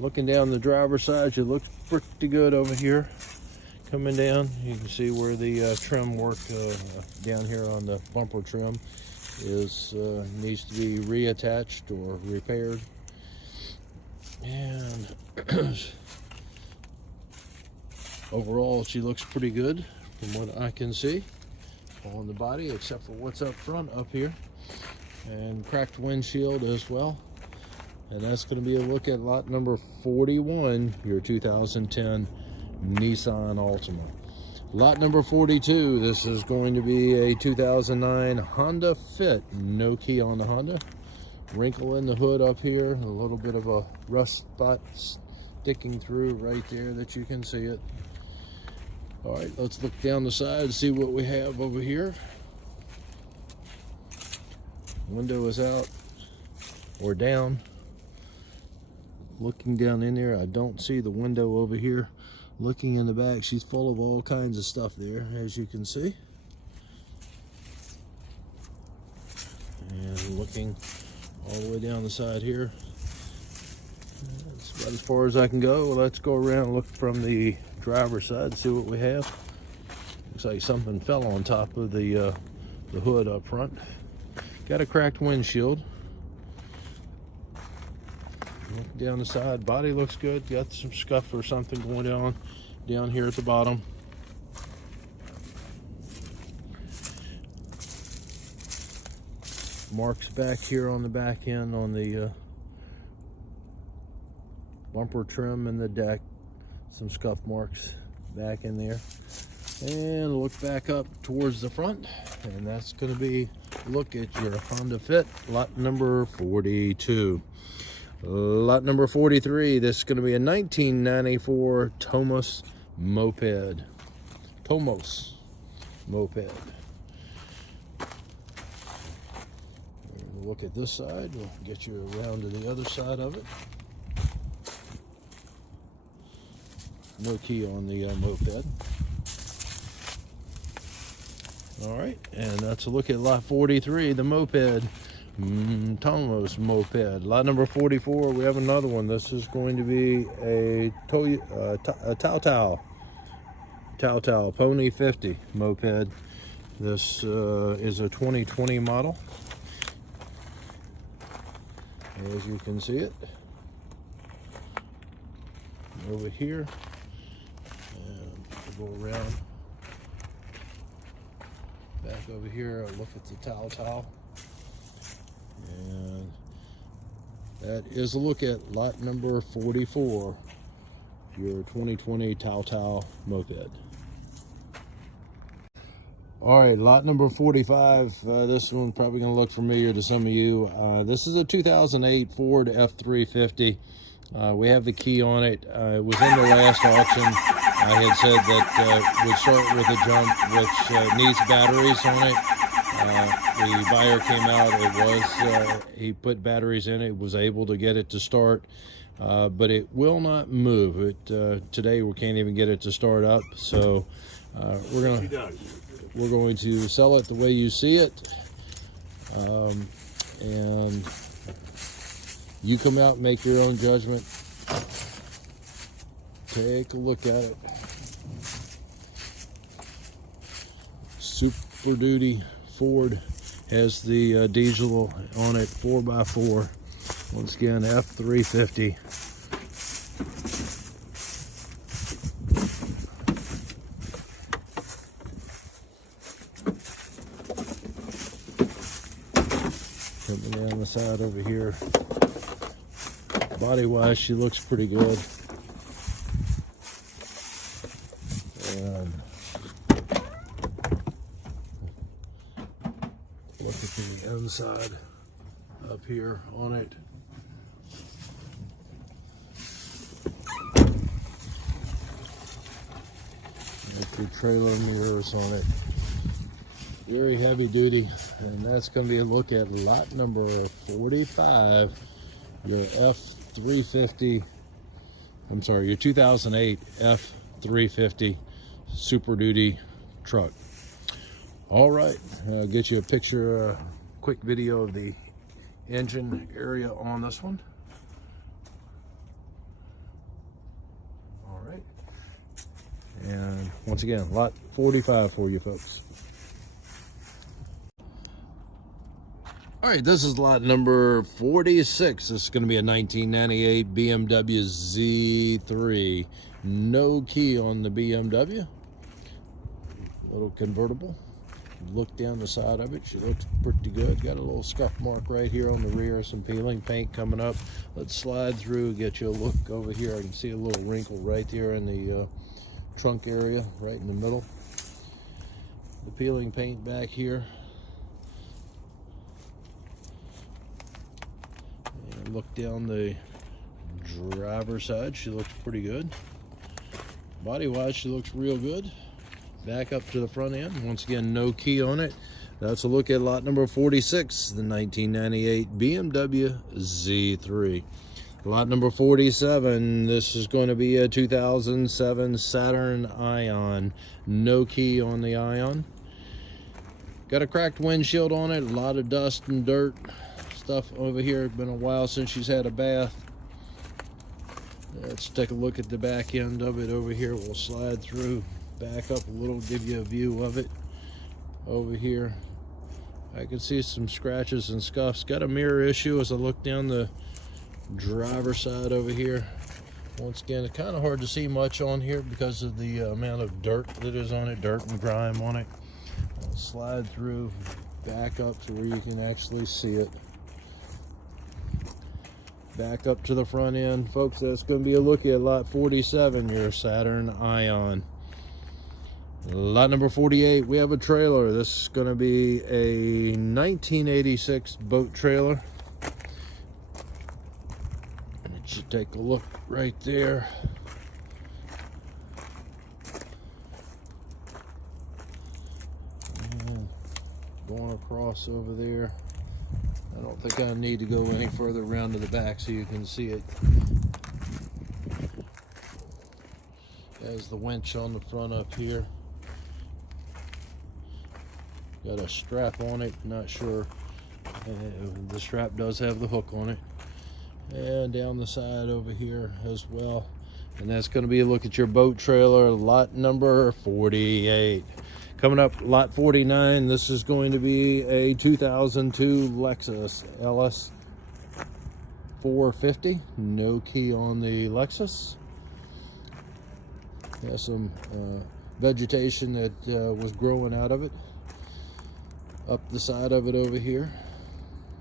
Looking down the driver's side, it looks pretty good over here. Coming down, you can see where the trim work down here on the bumper trim is needs to be reattached or repaired. And overall, she looks pretty good from what I can see on the body, except for what's up front up here. And cracked windshield as well. And that's going to be a look at lot number 41, your 2010 Nissan Altima. Lot number 42, this is going to be a 2009 Honda Fit. No key on the Honda. Wrinkle in the hood up here. A little bit of a rust spot sticking through right there that you can see it. All right, let's look down the side and see what we have over here. Window is out or down. Looking down in there, I don't see the window over here. Looking in the back, she's full of all kinds of stuff there, as you can see. And looking all the way down the side here. That's about as far as I can go. Let's go around and look from the driver's side and see what we have. Looks like something fell on top of the hood up front. Got a cracked windshield. Look down the side, body looks good. Got some scuff or something going on down here at the bottom. marks back here on the back end on the bumper trim and the deck. Some scuff marks back in there. And look back up towards the front, and that's going to be, look at your Honda Fit, lot number 42. Lot number 43, this is going to be a 1994 Tomos Moped. Tomos Moped. And look at this side, we'll get you around to the other side of it. No key on the moped. All right, and that's a look at lot 43, the moped, Tomos Moped. Lot number 44, we have another one. This is going to be a Tow Pony 50 moped. This is a 2020 model, as you can see it over here. And we'll go around back over here, look at the Tow. And that is a look at lot number 44, your 2020 Tow moped. All right, lot number 45. This one probably going to look familiar to some of you. This is a 2008 Ford F350. We have the key on it. It was in the last auction. I had said that we'd start with a jump, which needs batteries on it. The buyer came out. It was he put batteries in it. Was able to get it to start, but it will not move. It today we can't even get it to start up. So we're going to sell it the way you see it, and you come out and make your own judgment. Take a look at it. Super Duty Ford has the diesel on it, 4x4. Once again, F350. Coming down the side over here. Body wise, she looks pretty good. And look at the inside up here on it. Look the trailer mirrors on it. Very heavy duty, and that's going to be a look at lot number 45. Your F350, I'm sorry, your 2008 F350 Super Duty truck. All right, I'll get you a picture, quick video of the engine area on this one. All right, and once again, lot 45 for you folks. All right, this is lot number 46. This is going to be a 1998 BMW Z3. No key on the BMW. Little convertible. Look down the side of it. She looks pretty good. Got a little scuff mark right here on the rear. Some peeling paint coming up. Let's slide through, get you a look over here. I can see a little wrinkle right there in the trunk area, right in the middle. The peeling paint back here. Look down the driver's side, she looks pretty good. Body wise, she looks real good. Back up to the front end, once again, no key on it. That's a look at lot number 46, the 1998 BMW Z3. Lot number 47, this is going to be a 2007 Saturn Ion. No key on the Ion. Got a cracked windshield on it, a lot of dust and dirt stuff over here. It's been a while since she's had a bath. Let's take a look at the back end of it over here. We'll slide through, back up a little, give you a view of it over here. I can see some scratches and scuffs. Got a mirror issue as I look down the driver's side over here. Once again, it's kind of hard to see much on here because of the amount of dirt that is on it, dirt and grime on it. I'll slide through, back up to where you can actually see it. Back up to the front end, folks. That's going to be a look at lot 47, your Saturn Ion. Lot number 48, we have a trailer. This is going to be a 1986 boat trailer. Let you take a look right there. And going across over there. I don't think I need to go any further around to the back so you can see it. There's the winch on the front up here. Got a strap on it, not sure. The strap does have the hook on it. And down the side over here as well. And that's going to be a look at your boat trailer, lot number 48. Coming up, lot 49, this is going to be a 2002 Lexus LS 450. No key on the Lexus. Has some vegetation that was growing out of it. Up the side of it over here.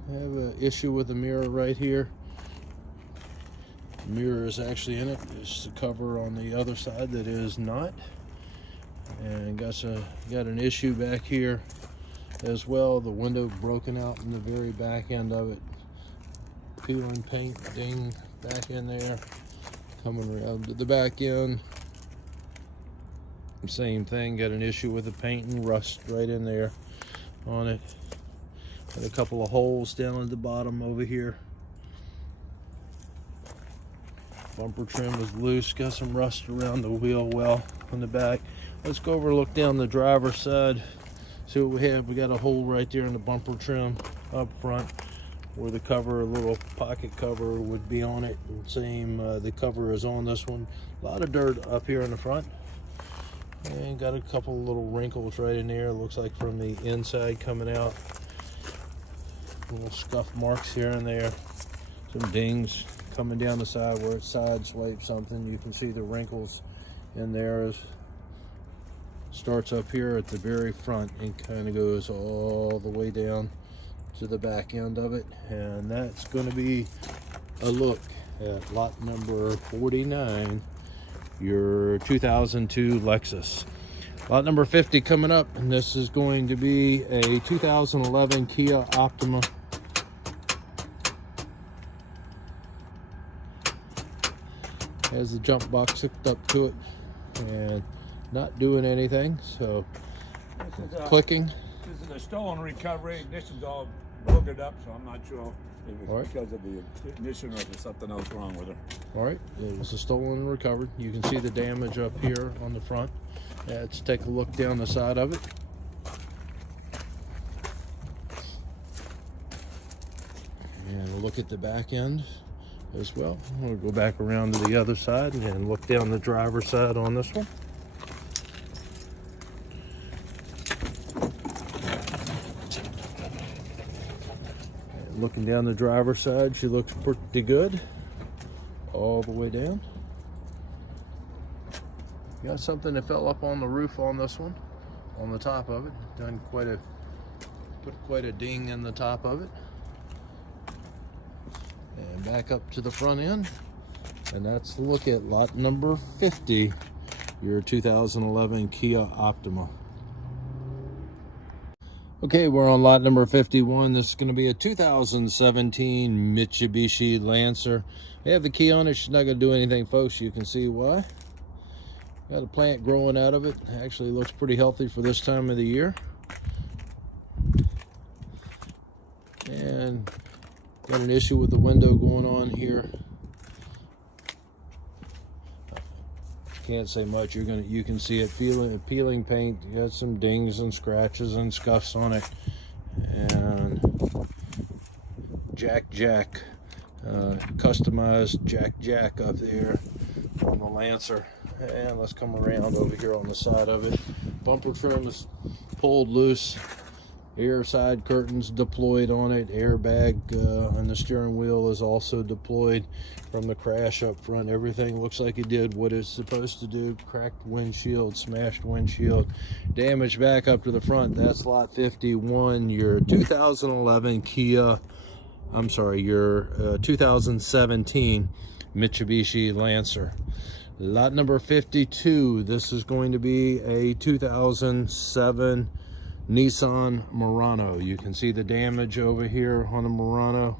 I have an issue with the mirror right here. The mirror is actually in it. There's the cover on the other side that is not. And got an issue back here as well. The window broken out in the very back end of it. Peeling paint ding back in there. Coming around to the back end. Same thing, got an issue with the paint and rust right in there on it. Got a couple of holes down at the bottom over here. Bumper trim is loose, got some rust around the wheel well on the back. Let's go over and look down the driver's side. See what we have. We got a hole right there in the bumper trim up front where the cover, a little pocket cover would be on it. And same, the cover is on this one. A lot of dirt up here in the front. And got a couple little wrinkles right in there. Looks like from the inside coming out. Little scuff marks here and there. Some dings coming down the side where it side swiped something. You can see the wrinkles in there. Starts up here at the very front and kind of goes all the way down to the back end of it. And that's going to be a look at lot number 49, your 2002 Lexus. Lot number 50 coming up, and this is going to be a 2011 Kia Optima. Has the jump box hooked up to it and not doing anything, so clicking. This is a stolen recovery. Ignition's all boogered up, so I'm not sure if it's because of the ignition or if there's something else wrong with her. All right, it was a stolen and recovered. You can see the damage up here on the front. Let's take a look down the side of it. And we'll look at the back end as well. We'll go back around to the other side and look down the driver's side on this one. And looking down the driver's side, she looks pretty good all the way down. Got something that fell up on the roof on this one, on the top of it. Put quite a ding in the top of it. And back up to the front end. And that's a look at lot number 50, your 2011 Kia Optima. Okay, we're on lot number 51. This is going to be a 2017 Mitsubishi Lancer. They have the key on it. She's not going to do anything, folks. You can see why. Got a plant growing out of it. Actually looks pretty healthy for this time of the year. And got an issue with the window going on here. Can't say much. You can see it peeling paint. You got some dings and scratches and scuffs on it. And jack customized jack up there on the Lancer. And let's come around over here on the side of it. Bumper trim is pulled loose. Air side curtains deployed on it. Airbag on the steering wheel is also deployed from the crash up front. Everything looks like it did what it's supposed to do. Cracked windshield, smashed windshield, damage back up to the front. That's lot 51. Your 2011 your 2017 Mitsubishi Lancer. Lot number 52, this is going to be a 2007 Nissan Murano. You can see the damage over here on the Murano.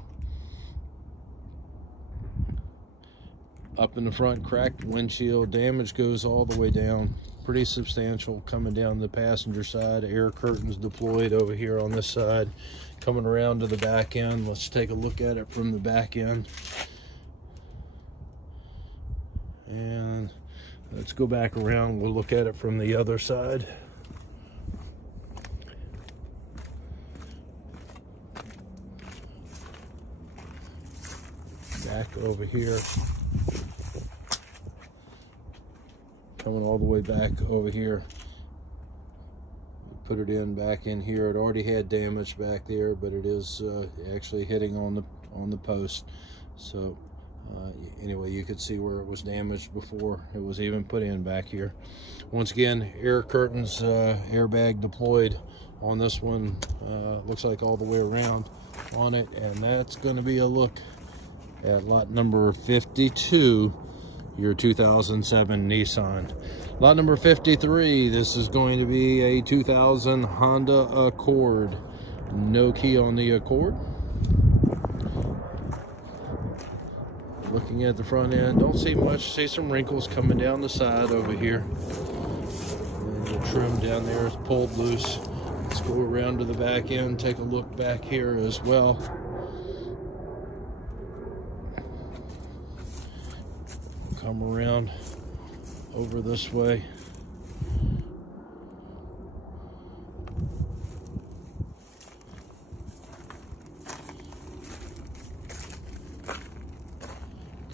Up in the front, cracked windshield, damage goes all the way down. Pretty substantial coming down the passenger side. Air curtains deployed over here on this side. Coming around to the back end, let's take a look at it from the back end. And let's go back around, we'll look at it from the other side. Back over here. Coming all the way back over here. Put it in back in here. It already had damage back there, but it is actually hitting on the post. So anyway, you could see where it was damaged before it was even put in back here. Once again, air curtains, airbag deployed on this one. Looks like all the way around on it, and that's going to be a look at lot number 52, your 2007 Nissan. Lot number 53, this is going to be a 2000 Honda Accord. No key on the Accord. Looking at the front end, don't see much. See some wrinkles coming down the side over here. And the trim down there is pulled loose. Let's go around to the back end, take a look back here as well. Come around over this way.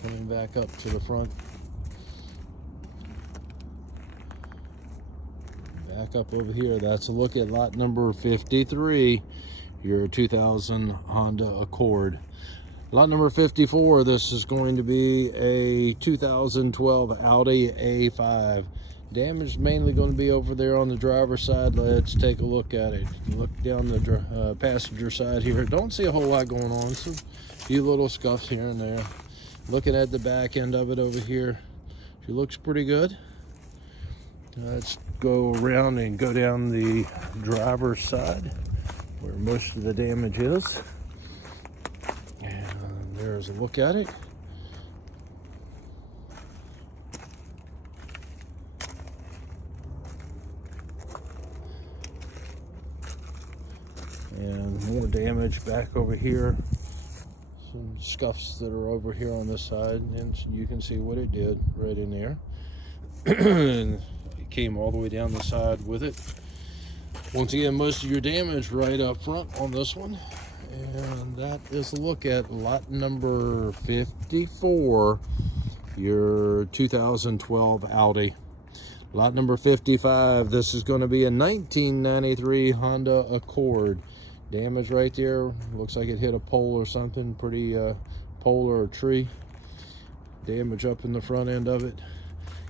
Coming back up to the front. Back up over here. That's a look at lot number 53, your 2000 Honda Accord. Lot number 54, this is going to be a 2012 Audi A5. Damage mainly going to be over there on the driver's side. Let's take a look at it. Look down the passenger side here. Don't see a whole lot going on. Some few little scuffs here and there. Looking at the back end of it over here, she looks pretty good. Let's go around and go down the driver's side where most of the damage is. And there's a look at it. And more damage back over here. Some scuffs that are over here on this side, and you can see what it did right in there. And it came all the way down the side with it. Once again, most of your damage right up front on this one. And that is a look at lot number 54, your 2012 Audi. Lot number 55, this is going to be a 1993 Honda Accord. Damage right there, looks like it hit a pole or something, pretty pole or a tree. Damage up in the front end of it.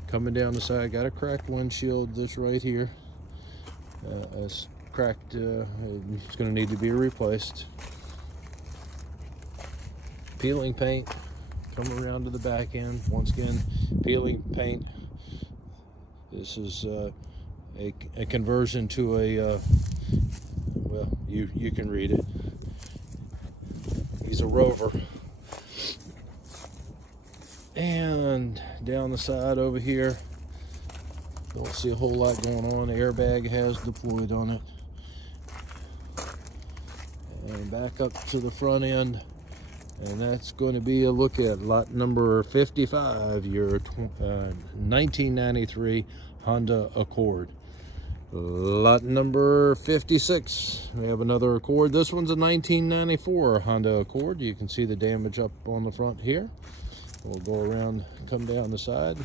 Coming down the side, got a cracked windshield this right here. It's cracked, it's going to need to be replaced. Peeling paint, come around to the back end. Once again, peeling paint. This is a conversion to a, well, you can read it. He's a Rover. And down the side over here, don't see a whole lot going on. The airbag has deployed on it. And back up to the front end, and that's going to be a look at lot number 55, your 1993 Honda Accord. Lot number 56, we have another Accord. This one's a 1994 Honda Accord. You can see the damage up on the front here. We'll go around, come down the side.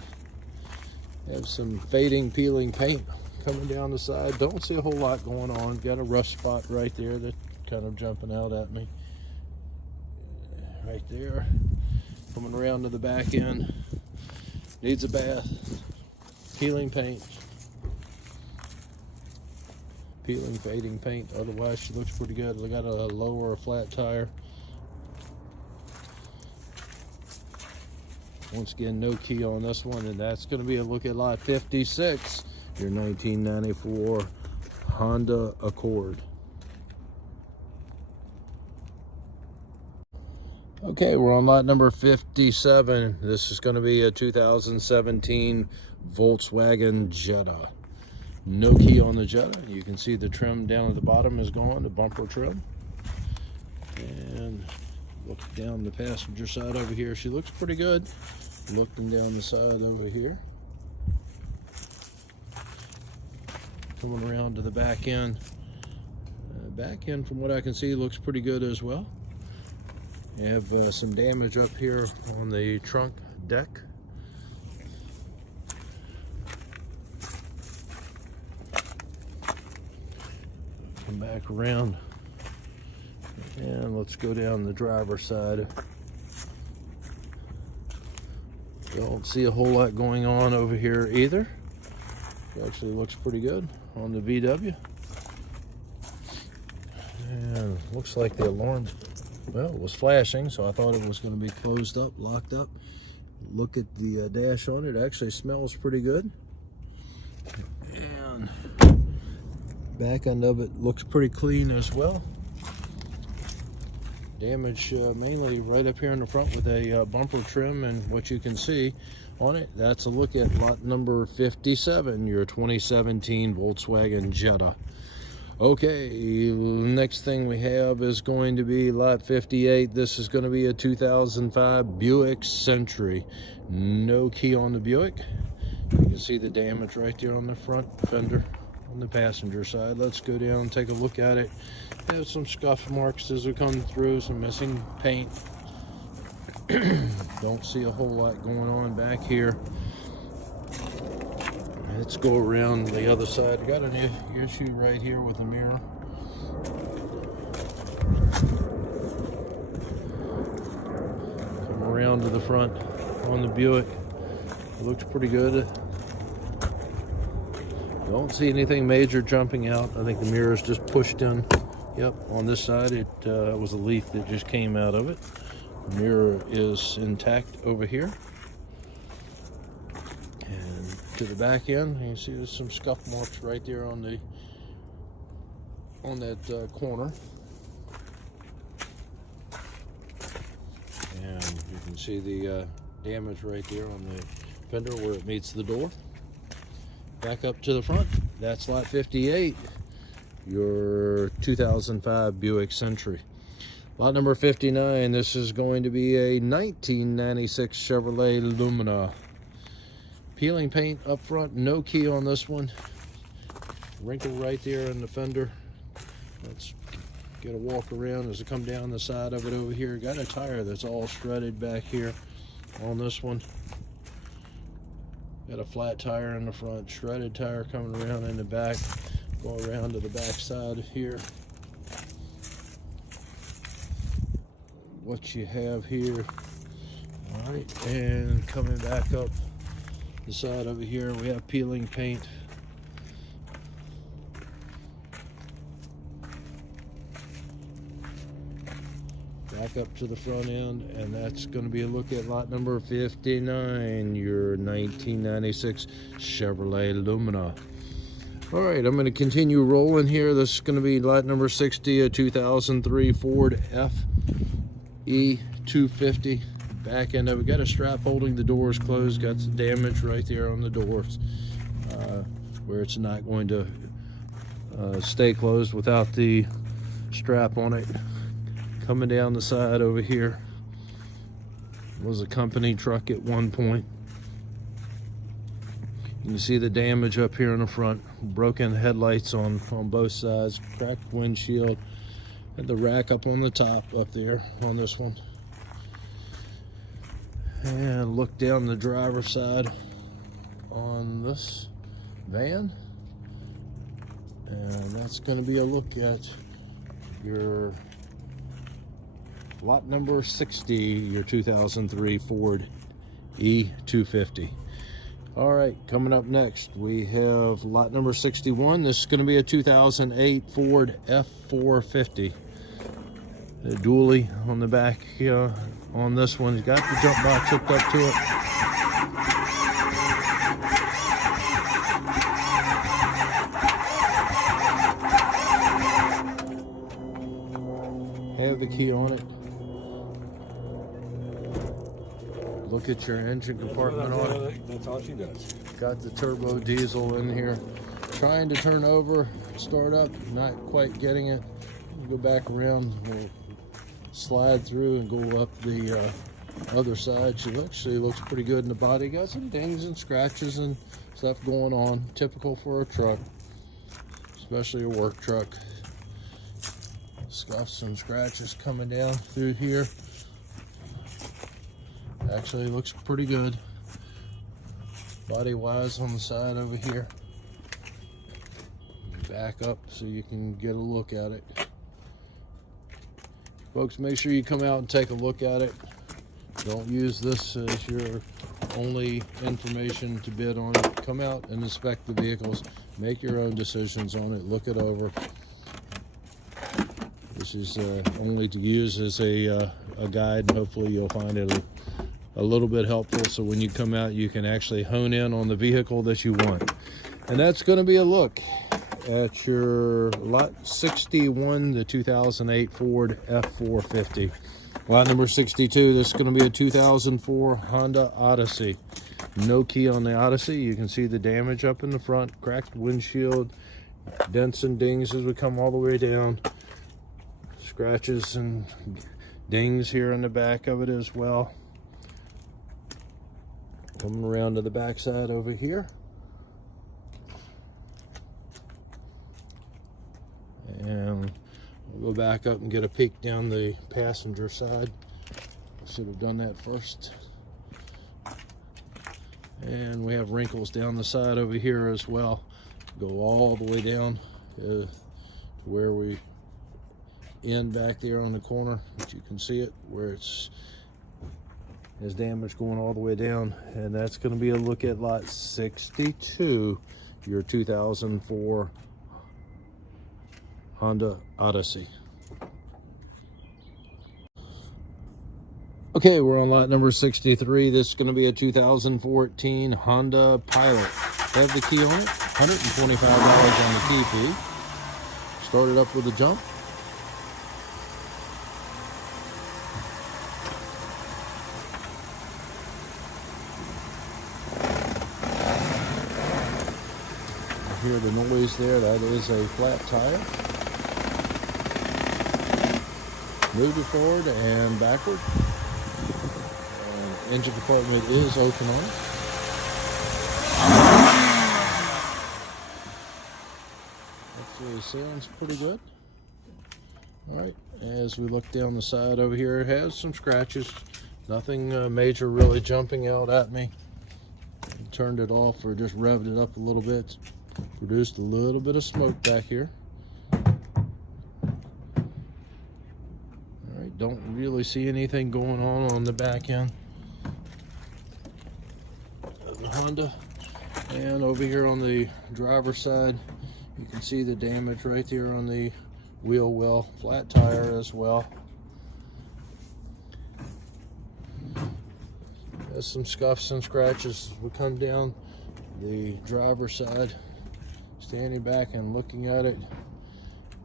Have some fading, peeling paint coming down the side. Don't see a whole lot going on. Got a rough spot right there that's kind of jumping out at me. Right there. Coming around to the back end. Needs a bath. Peeling paint. Peeling, fading paint. Otherwise, she looks pretty good. We got a low or a flat tire. Once again, no key on this one, and that's going to be a look at lot 56, your 1994 Honda Accord. Okay, we're on lot number 57. This is going to be a 2017 Volkswagen Jetta. No key on the Jetta. You can see the trim down at the bottom is gone, the bumper trim. And look down the passenger side over here. She looks pretty good. Looking down the side over here. Coming around to the back end. Back end, from what I can see, looks pretty good as well. You have some damage up here on the trunk deck. Come back around. And let's go down the driver's side. Don't see a whole lot going on over here either. It actually looks pretty good on the VW. And looks like the alarm, well, it was flashing, so I thought it was going to be closed up, locked up. Look at the dash on it. It actually smells pretty good. And back end of it looks pretty clean as well. Damage mainly right up here in the front with a bumper trim, and what you can see on it, that's a look at lot number 57, your 2017 Volkswagen Jetta. Okay, next thing we have is going to be lot 58. This is going to be a 2005 Buick Century. No key on the Buick. You can see the damage right there on the front fender on the passenger side. Let's go down and take a look at it. Have some scuff marks as we come through, some missing paint. Don't see a whole lot going on back here. Let's go around the other side. I got an issue right here with the mirror. Come around to the front on the Buick. It looks pretty good. Don't see anything major jumping out. I think the mirror is just pushed in. Yep, on this side it was a leaf that just came out of it. The mirror is intact over here. And to the back end, you can see there's some scuff marks right there on that corner. And you can see the damage right there on the fender where it meets the door. Back up to the front, that's lot 58, your 2005 Buick Century. Lot number 59, this is going to be a 1996 Chevrolet Lumina. Peeling paint up front, no key on this one. Wrinkle right there in the fender. Let's get a walk around as I come down the side of it over here. Got a tire that's all shredded back here on this one. Got a flat tire in the front, shredded tire coming around in the back. Go around to the back side here. What you have here. All right, and coming back up the side over here, we have peeling paint. Back up to the front end, and that's going to be a look at lot number 59, your 1996 Chevrolet Lumina. All right, I'm going to continue rolling here. This is going to be lot number 60, a 2003 Ford F350. Back end of it, got a strap holding the doors closed, got some damage right there on the doors where it's not going to stay closed without the strap on it. Coming down the side over here was a company truck at one point. You can see the damage up here in the front, broken headlights on both sides, cracked windshield, and the rack up on the top up there on this one. And look down the driver's side on this van. And that's going to be a look at your lot number 60, your 2003 Ford E350. All right, coming up next, we have lot number 61. This is going to be a 2008 Ford F350. The dually on the back on this one. It's got the jump box hooked up to it. Have the key on it. Look at your engine compartment on it. That's all she does. Got the turbo diesel in here. Trying to turn over, start up, not quite getting it. Go back around, we'll slide through and go up the other side. She actually looks pretty good in the body. Got some dings and scratches and stuff going on. Typical for a truck, especially a work truck. Scuffs and scratches coming down through here. Actually looks pretty good body wise on the side over here. Back up so you can get a look at it. Folks, make sure you come out and take a look at it. Don't use this as your only information to bid on it. Come out and inspect the vehicles, make your own decisions on it, look it over. This is only to use as a guide, and hopefully you'll find it a little bit helpful, so when you come out you can actually hone in on the vehicle that you want. And that's going to be a look at your lot 61, the 2008 Ford F350. Lot number 62, this is going to be a 2004 Honda Odyssey. No key on the Odyssey. You can see the damage up in the front, cracked windshield, dents and dings as we come all the way down, scratches and dings here in the back of it as well. Coming around to the back side over here. And we'll go back up and get a peek down the passenger side. Should have done that first. And we have wrinkles down the side over here as well. Go all the way down to where we end back there on the corner, but you can see it where it's has damage going all the way down. And that's going to be a look at lot 62, your 2004 Honda Odyssey. Okay, we're on lot number 63. This is going to be a 2014 Honda Pilot. Have the key on it, $125 on the key fee. Started up with a jump. Hear the noise there, that is a flat tire. Move it forward and backward. Engine compartment is open on it. Actually sounds pretty good. Alright, as we look down the side over here, it has some scratches. Nothing major really jumping out at me. Turned it off or just revved it up a little bit. Produced a little bit of smoke back here. Alright, don't really see anything going on the back end of the Honda. And over here on the driver's side, you can see the damage right there on the wheel well. Flat tire as well. Has some scuffs and scratches. We come down the driver's side. Standing back and looking at it,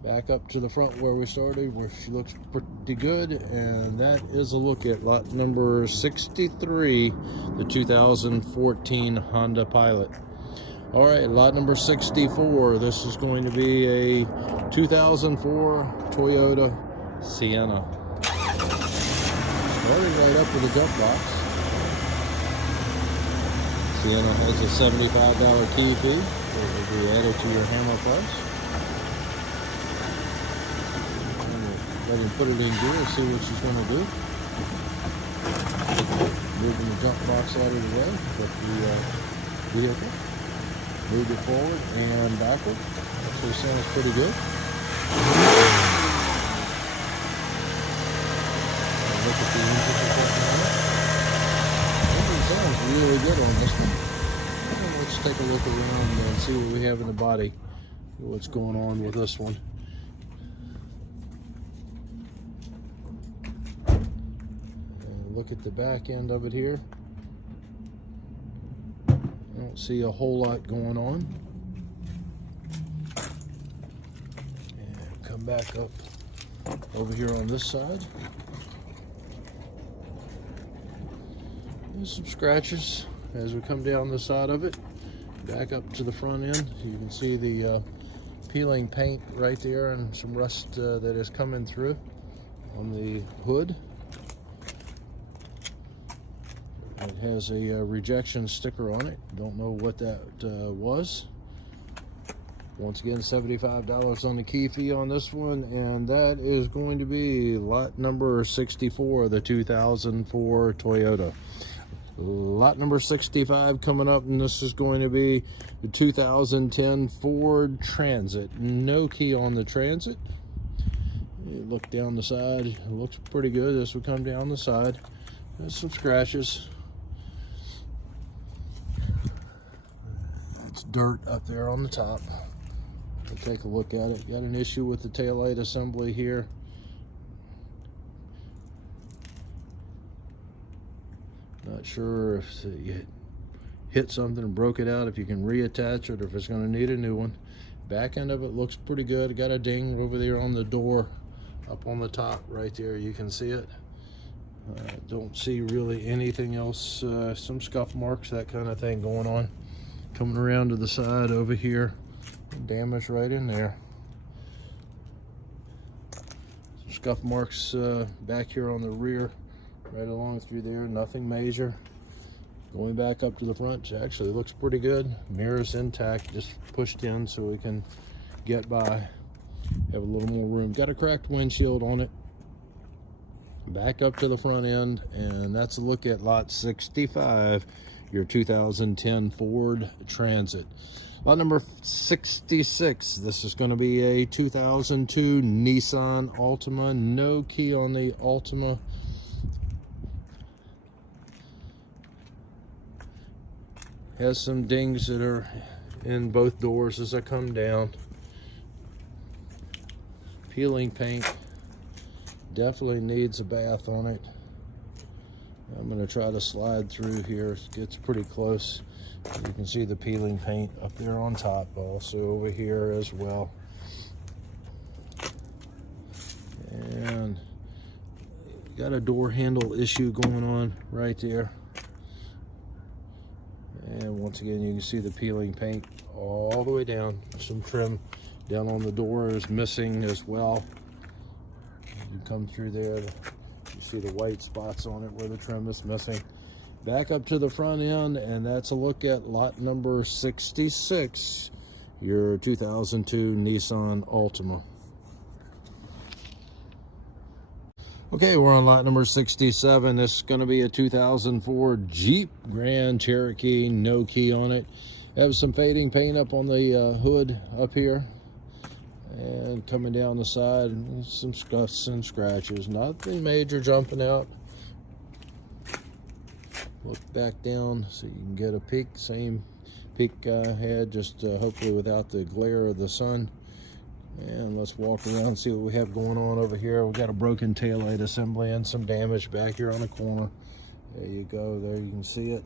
back up to the front where we started, where she looks pretty good. And that is a look at lot number 63, the 2014 Honda Pilot. All right, lot number 64, this is going to be a 2004 Toyota Sienna. Starting right up with a jump box. Sienna has a $75 key fee. It will be added to your hammer price. And we'll let him put it in gear and see what she's going to do. Moving the jump box out of the way with the vehicle. Move it forward and backward. actually sounds pretty good. Look at the engine sounds really good on this one. Let's take a look around and see what we have in the body. What's going on with this one. Look at the back end of it here. I don't see a whole lot going on. And come back up over here on this side. There's some scratches as we come down the side of it. Back up to the front end, you can see the peeling paint right there and some rust that is coming through on the hood. It has a rejection sticker on it. Don't know what that was. Once again, $75 on the key fee on this one, and that is going to be lot number 64 of the 2004 Toyota. Lot number 65 coming up, and this is going to be the 2010 Ford Transit. No key on the Transit. You look down the side, it looks pretty good as we come down the side. There's some scratches. It's dirt up there on the top. We'll take a look at it. Got an issue with the taillight assembly here. Not sure if you hit something and broke it out, if you can reattach it, or if it's going to need a new one. Back end of it looks pretty good. Got a ding over there on the door, up on the top right there. You can see it. Don't see really anything else. Some scuff marks, that kind of thing going on. Coming around to the side over here, damage right in there. Some scuff marks back here on the rear, right along through there. Nothing major. Going back up to the front, it actually looks pretty good. Mirrors intact, just pushed in so we can get by. Have a little more room. Got a cracked windshield on it. Back up to the front end, and that's a look at lot 65, your 2010 Ford Transit. Lot number 66, this is going to be a 2002 Nissan Altima. No key on the Altima. Has some dings that are in both doors as I come down. Peeling paint. Definitely needs a bath on it. I'm going to try to slide through here. It gets pretty close. You can see the peeling paint up there on top, also over here as well. And got a door handle issue going on right there. And once again, you can see the peeling paint all the way down. Some trim down on the door is missing as well. You come through there, you see the white spots on it where the trim is missing. Back up to the front end, and that's a look at lot number 66, your 2002 Nissan Altima. Okay, we're on lot number 67. This is going to be a 2004 Jeep Grand Cherokee. No key on it. Have some fading paint up on the hood up here. And coming down the side, some scuffs and scratches. Nothing major jumping out. Look back down so you can get a peek. Same peek I had, just hopefully without the glare of the sun. And let's walk around and see what we have going on over here. We've got a broken taillight assembly and some damage back here on the corner. There you go. There you can see it.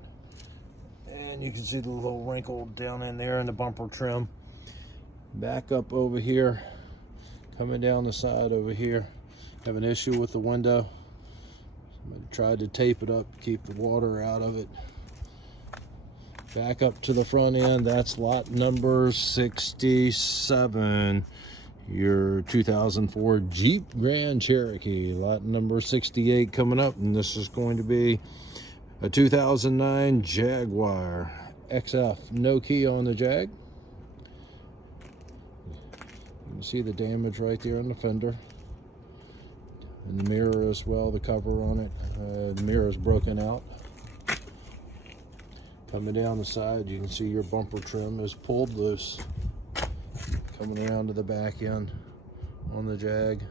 And you can see the little wrinkle down in there in the bumper trim. Back up over here, coming down the side over here, have an issue with the window. Somebody tried to tape it up, keep the water out of it. Back up to the front end, that's lot number 67, your 2004 Jeep Grand Cherokee. Lot number 68 coming up, and this is going to be a 2009 Jaguar XF. No key on the Jag. You can see the damage right there on the fender. And the mirror as well, the cover on it. The mirror is broken out. Coming down the side, you can see your bumper trim is pulled loose. Coming around to the back end on the Jag.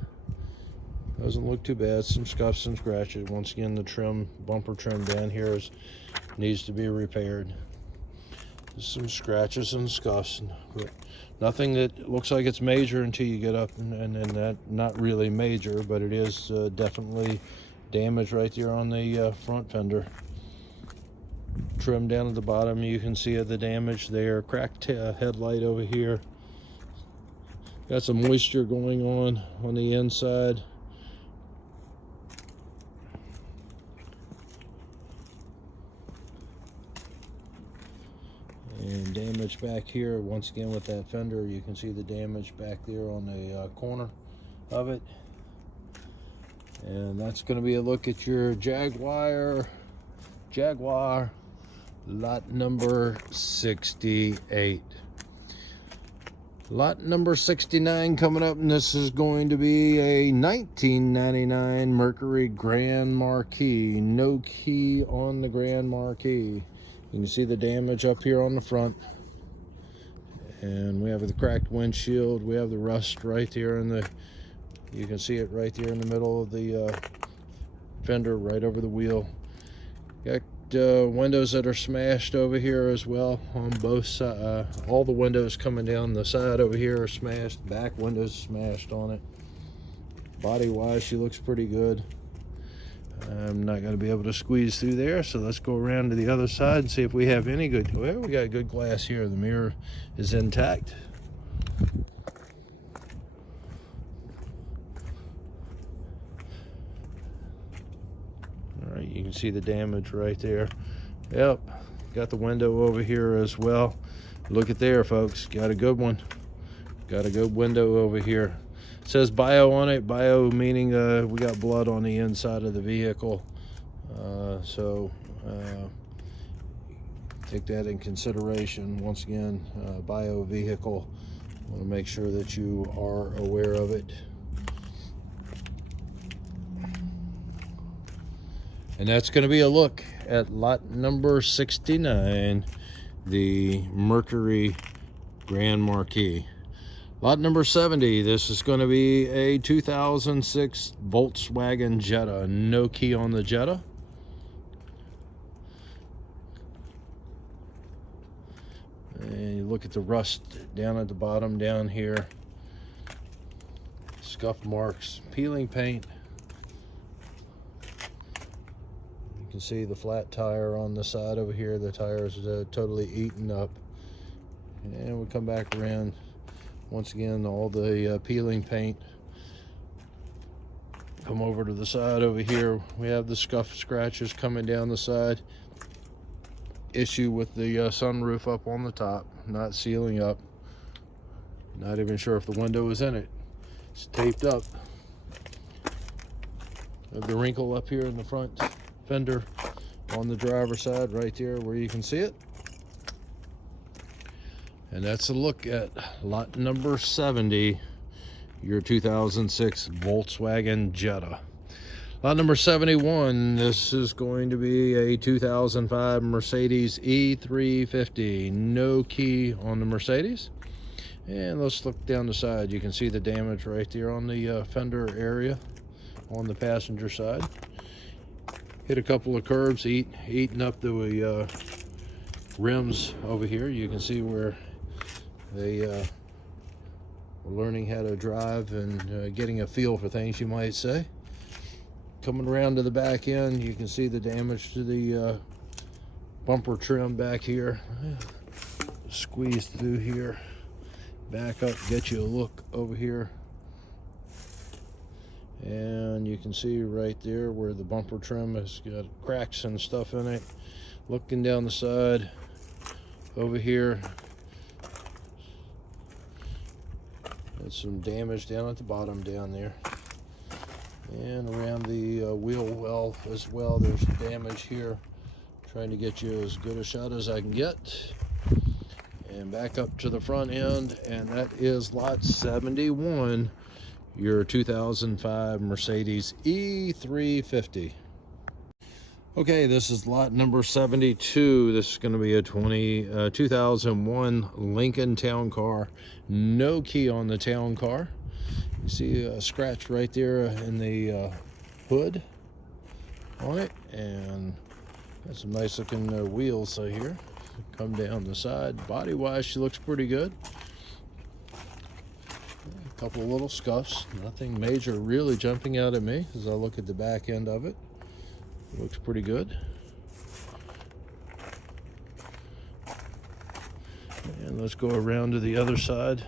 Doesn't look too bad. Some scuffs and scratches. Once again, the trim, bumper trim down here needs to be repaired. Just some scratches and scuffs, but nothing that looks like it's major until you get up, and that not really major, but it is definitely damage right there on the front fender. Trim down at the bottom, you can see the damage there. Cracked headlight over here. Got some moisture going on the inside. And damage back here, once again with that fender, you can see the damage back there on the corner of it. And that's going to be a look at your Jaguar lot number 68. Lot number 69 coming up, and this is going to be a 1999 Mercury Grand Marquis. No key on the Grand Marquis. You can see the damage up here on the front. And we have the cracked windshield. We have the rust right there in the, you can see it right there in the middle of the fender, right over the wheel. Got windows that are smashed over here as well on both sides. All the windows coming down the side over here are smashed. Back windows smashed on it. Body wise, she looks pretty good. I'm not going to be able to squeeze through there, so let's go around to the other side and see if we have any good. Well, we got good glass here. The mirror is intact. All right, you can see the damage right there. Yep, got the window over here as well. Look at there, folks. Got a good one. Got a good window over here. It says bio on it. Bio meaning we got blood on the inside of the vehicle. So take that in consideration. Once again, bio vehicle. Want to make sure that you are aware of it. And that's going to be a look at lot number 69, the Mercury Grand Marquis. Lot number 70, this is going to be a 2006 Volkswagen Jetta. No key on the Jetta. And you look at the rust down at the bottom down here. Scuff marks, peeling paint. You can see the flat tire on the side over here. The tire is totally eaten up. And we come back around. Once again, all the peeling paint. Come over to the side over here. We have the scuff scratches coming down the side. Issue with the sunroof up on the top, not sealing up. Not even sure if the window is in it. It's taped up. Have the wrinkle up here in the front fender on the driver's side right there where you can see it. And that's a look at lot number 70, your 2006 Volkswagen Jetta. Lot number 71, this is going to be a 2005 Mercedes E350. No key on the Mercedes. And let's look down the side. You can see the damage right there on the fender area on the passenger side. Hit a couple of curbs, eating up the rims over here. You can see where they were learning how to drive and getting a feel for things, you might say. Coming around to the back end, you can see the damage to the bumper trim back here. Squeeze through here, back up, get you a look over here. And you can see right there where the bumper trim has got cracks and stuff in it. Looking down the side over here, there's some damage down at the bottom down there. And around the wheel well as well, there's damage here. Trying to get you as good a shot as I can get. And back up to the front end, and that is lot 71, your 2005 Mercedes E350. Okay, this is lot number 72. This is going to be a 2001 Lincoln Town Car. No key on the Town Car. You see a scratch right there in the hood on it, and got some nice looking wheels here. Come down the side. Body wise, she looks pretty good. A couple of little scuffs, nothing major really jumping out at me as I look at the back end of it. Looks pretty good. And let's go around to the other side.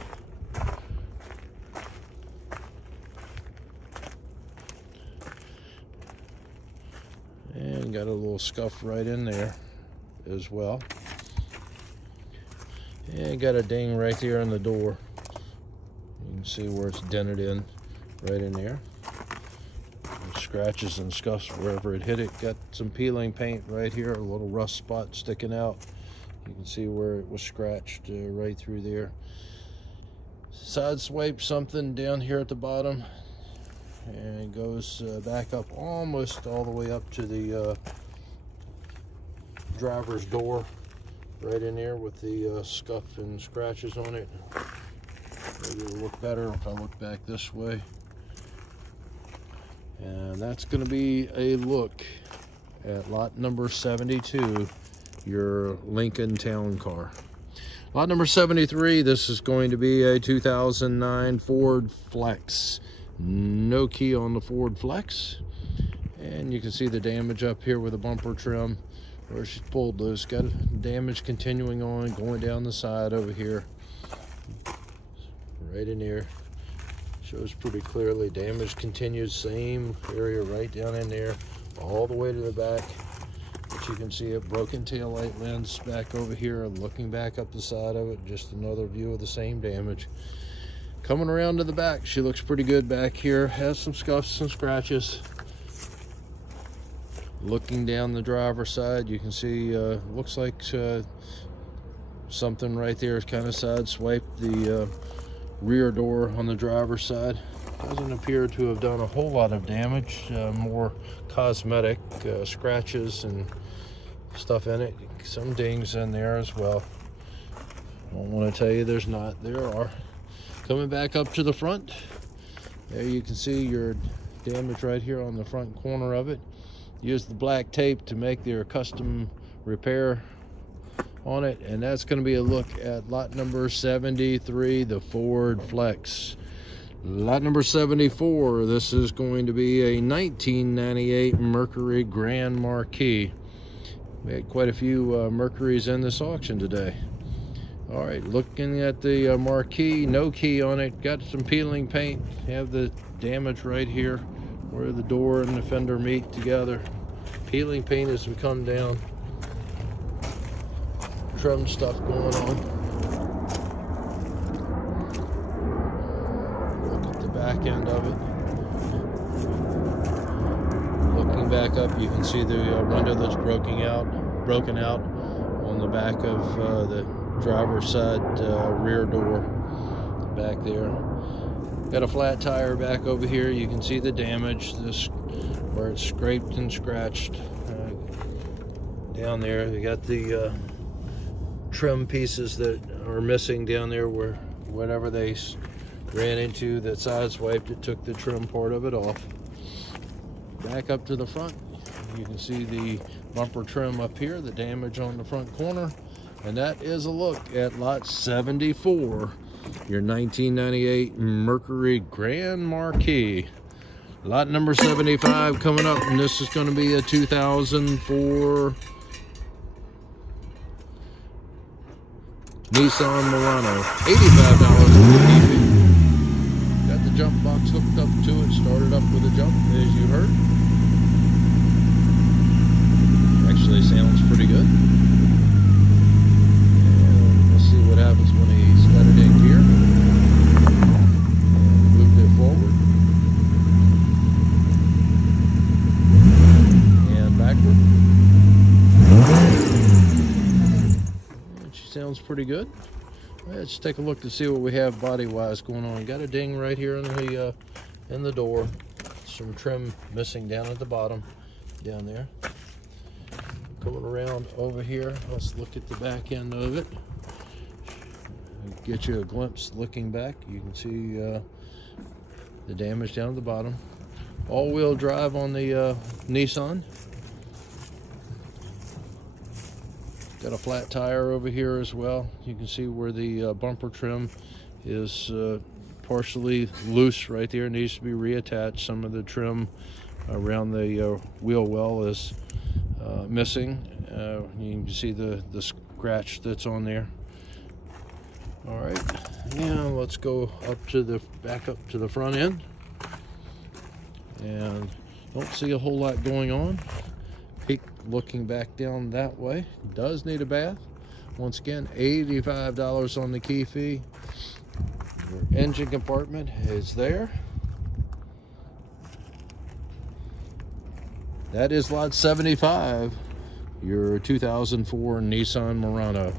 And got a little scuff right in there as well. And got a ding right there on the door. You can see where it's dented in, right in there. Scratches and scuffs wherever it hit it. Got some peeling paint right here, a little rust spot sticking out. You can see where it was scratched right through there. Side swipe something down here at the bottom, and it goes back up almost all the way up to the driver's door, right in there with the scuff and scratches on it. Maybe it'll look better if I look back this way. And that's going to be a look at lot number 72, your Lincoln Town Car. Lot number 73, this is going to be a 2009 Ford Flex. No key on the Ford Flex. And you can see the damage up here with the bumper trim where she's pulled loose. Got damage continuing on, going down the side over here. Right in here. Shows pretty clearly. Damage continues, same area right down in there, all the way to the back. But you can see a broken tail light lens back over here, looking back up the side of it. Just another view of the same damage. Coming around to the back, she looks pretty good back here. Has some scuffs and scratches. Looking down the driver's side, you can see looks like something right there is kind of side swiped the rear door on the driver's side. Doesn't appear to have done a whole lot of damage, more cosmetic scratches and stuff in it. Some dings in there as well. I don't want to tell you there's not. There are. Coming back up to the front, there you can see your damage right here on the front corner of it. Use the black tape to make their custom repair on it, and that's going to be a look at lot number 73, the Ford Flex. Lot number 74, this is going to be a 1998 Mercury Grand Marquis. We had quite a few Mercurys in this auction today. All right, looking at the Marquis, no key on it. Got some peeling paint. Have the damage right here where the door and the fender meet together. Peeling paint as we come down. Trim stuff going on. Look at the back end of it. Looking back up, you can see the window that's broken out on the back of the driver's side rear door back there. Got a flat tire back over here. You can see the damage, this where it's scraped and scratched down there. You got the trim pieces that are missing down there where whatever they ran into that side swiped, it took the trim part of it off. Back up to the front, you can see the bumper trim up here, the damage on the front corner, and that is a look at lot 74, your 1998 Mercury Grand Marquis. Lot number 75 coming up, and this is going to be a 2004 Nissan Murano, $85 for the keeping. Got the jump box hooked up to it, started up with a jump, as you heard. Actually sounds pretty good. And let's see what happens when he's let it in gear. And moved it forward. And backward. Sounds pretty good. Let's take a look to see what we have body wise going on. Got a ding right here in the door. Some trim missing down at the bottom down there. Coming around over here, let's look at the back end of it. Get you a glimpse looking back. You can see the damage down at the bottom. All-wheel drive on the Nissan. Got a flat tire over here as well. You can see where the bumper trim is partially loose right there. It needs to be reattached. Some of the trim around the wheel well is missing. You can see the scratch that's on there. All right, now let's go back up to the front end. And don't see a whole lot going on. Peak looking back down that way. Does need a bath. Once again, $85 on the key fee. Your engine compartment is there. That is lot 75, your 2004 Nissan Murano.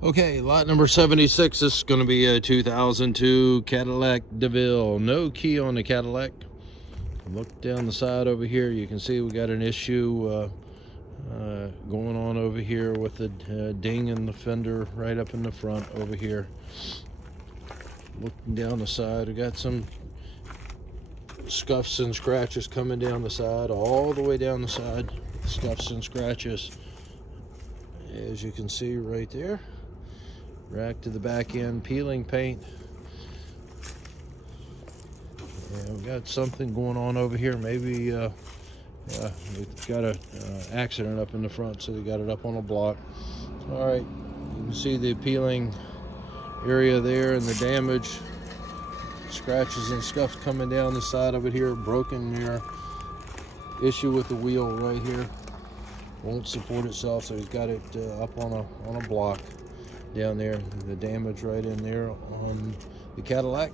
Okay, lot number 76 is going to be a 2002 Cadillac DeVille. No key on the Cadillac. Look down the side over here. You can see we got an issue going on over here with the ding in the fender right up in the front over here. Looking down the side, we got some scuffs and scratches coming down the side, all the way down the side. Scuffs and scratches, as you can see right there. Rack to the back end, peeling paint. And we've got something going on over here. Maybe we've got an accident up in the front, so they got it up on a block. All right, you can see the peeling area there and the damage, scratches and scuffs coming down the side of it here. Broken mirror, issue with the wheel right here. Won't support itself, so he's got it up on a block down there. The damage right in there on the Cadillac.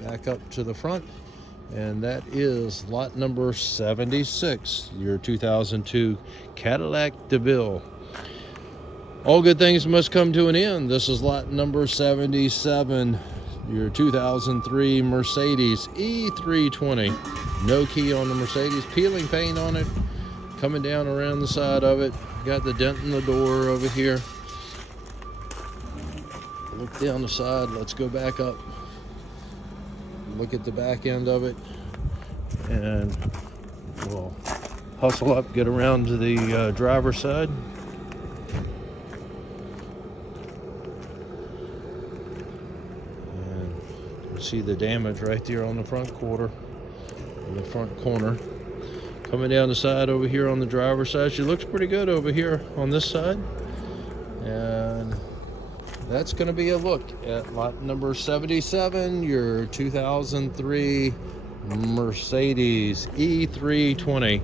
Back up to the front, and that is lot number 76, your 2002 Cadillac DeVille. All good things must come to an end. This is lot number 77, your 2003 Mercedes E350. No key on the Mercedes. Peeling paint on it, coming down around the side of it. Got the dent in the door over here. Look down the side. Let's go back up. Look at the back end of it, and we'll hustle up, get around to the driver's side. And you see the damage right there on the front quarter, in the front corner. Coming down the side over here on the driver's side. She looks pretty good over here on this side. And that's going to be a look at lot number 77, your 2003 Mercedes E350.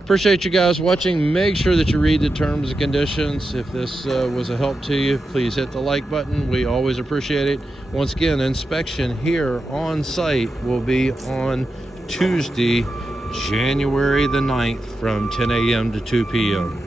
Appreciate you guys watching. Make sure that you read the terms and conditions. If this was a help to you, please hit the like button. We always appreciate it. Once again, inspection here on site will be on Tuesday, January the 9th from 10 a.m. to 2 p.m.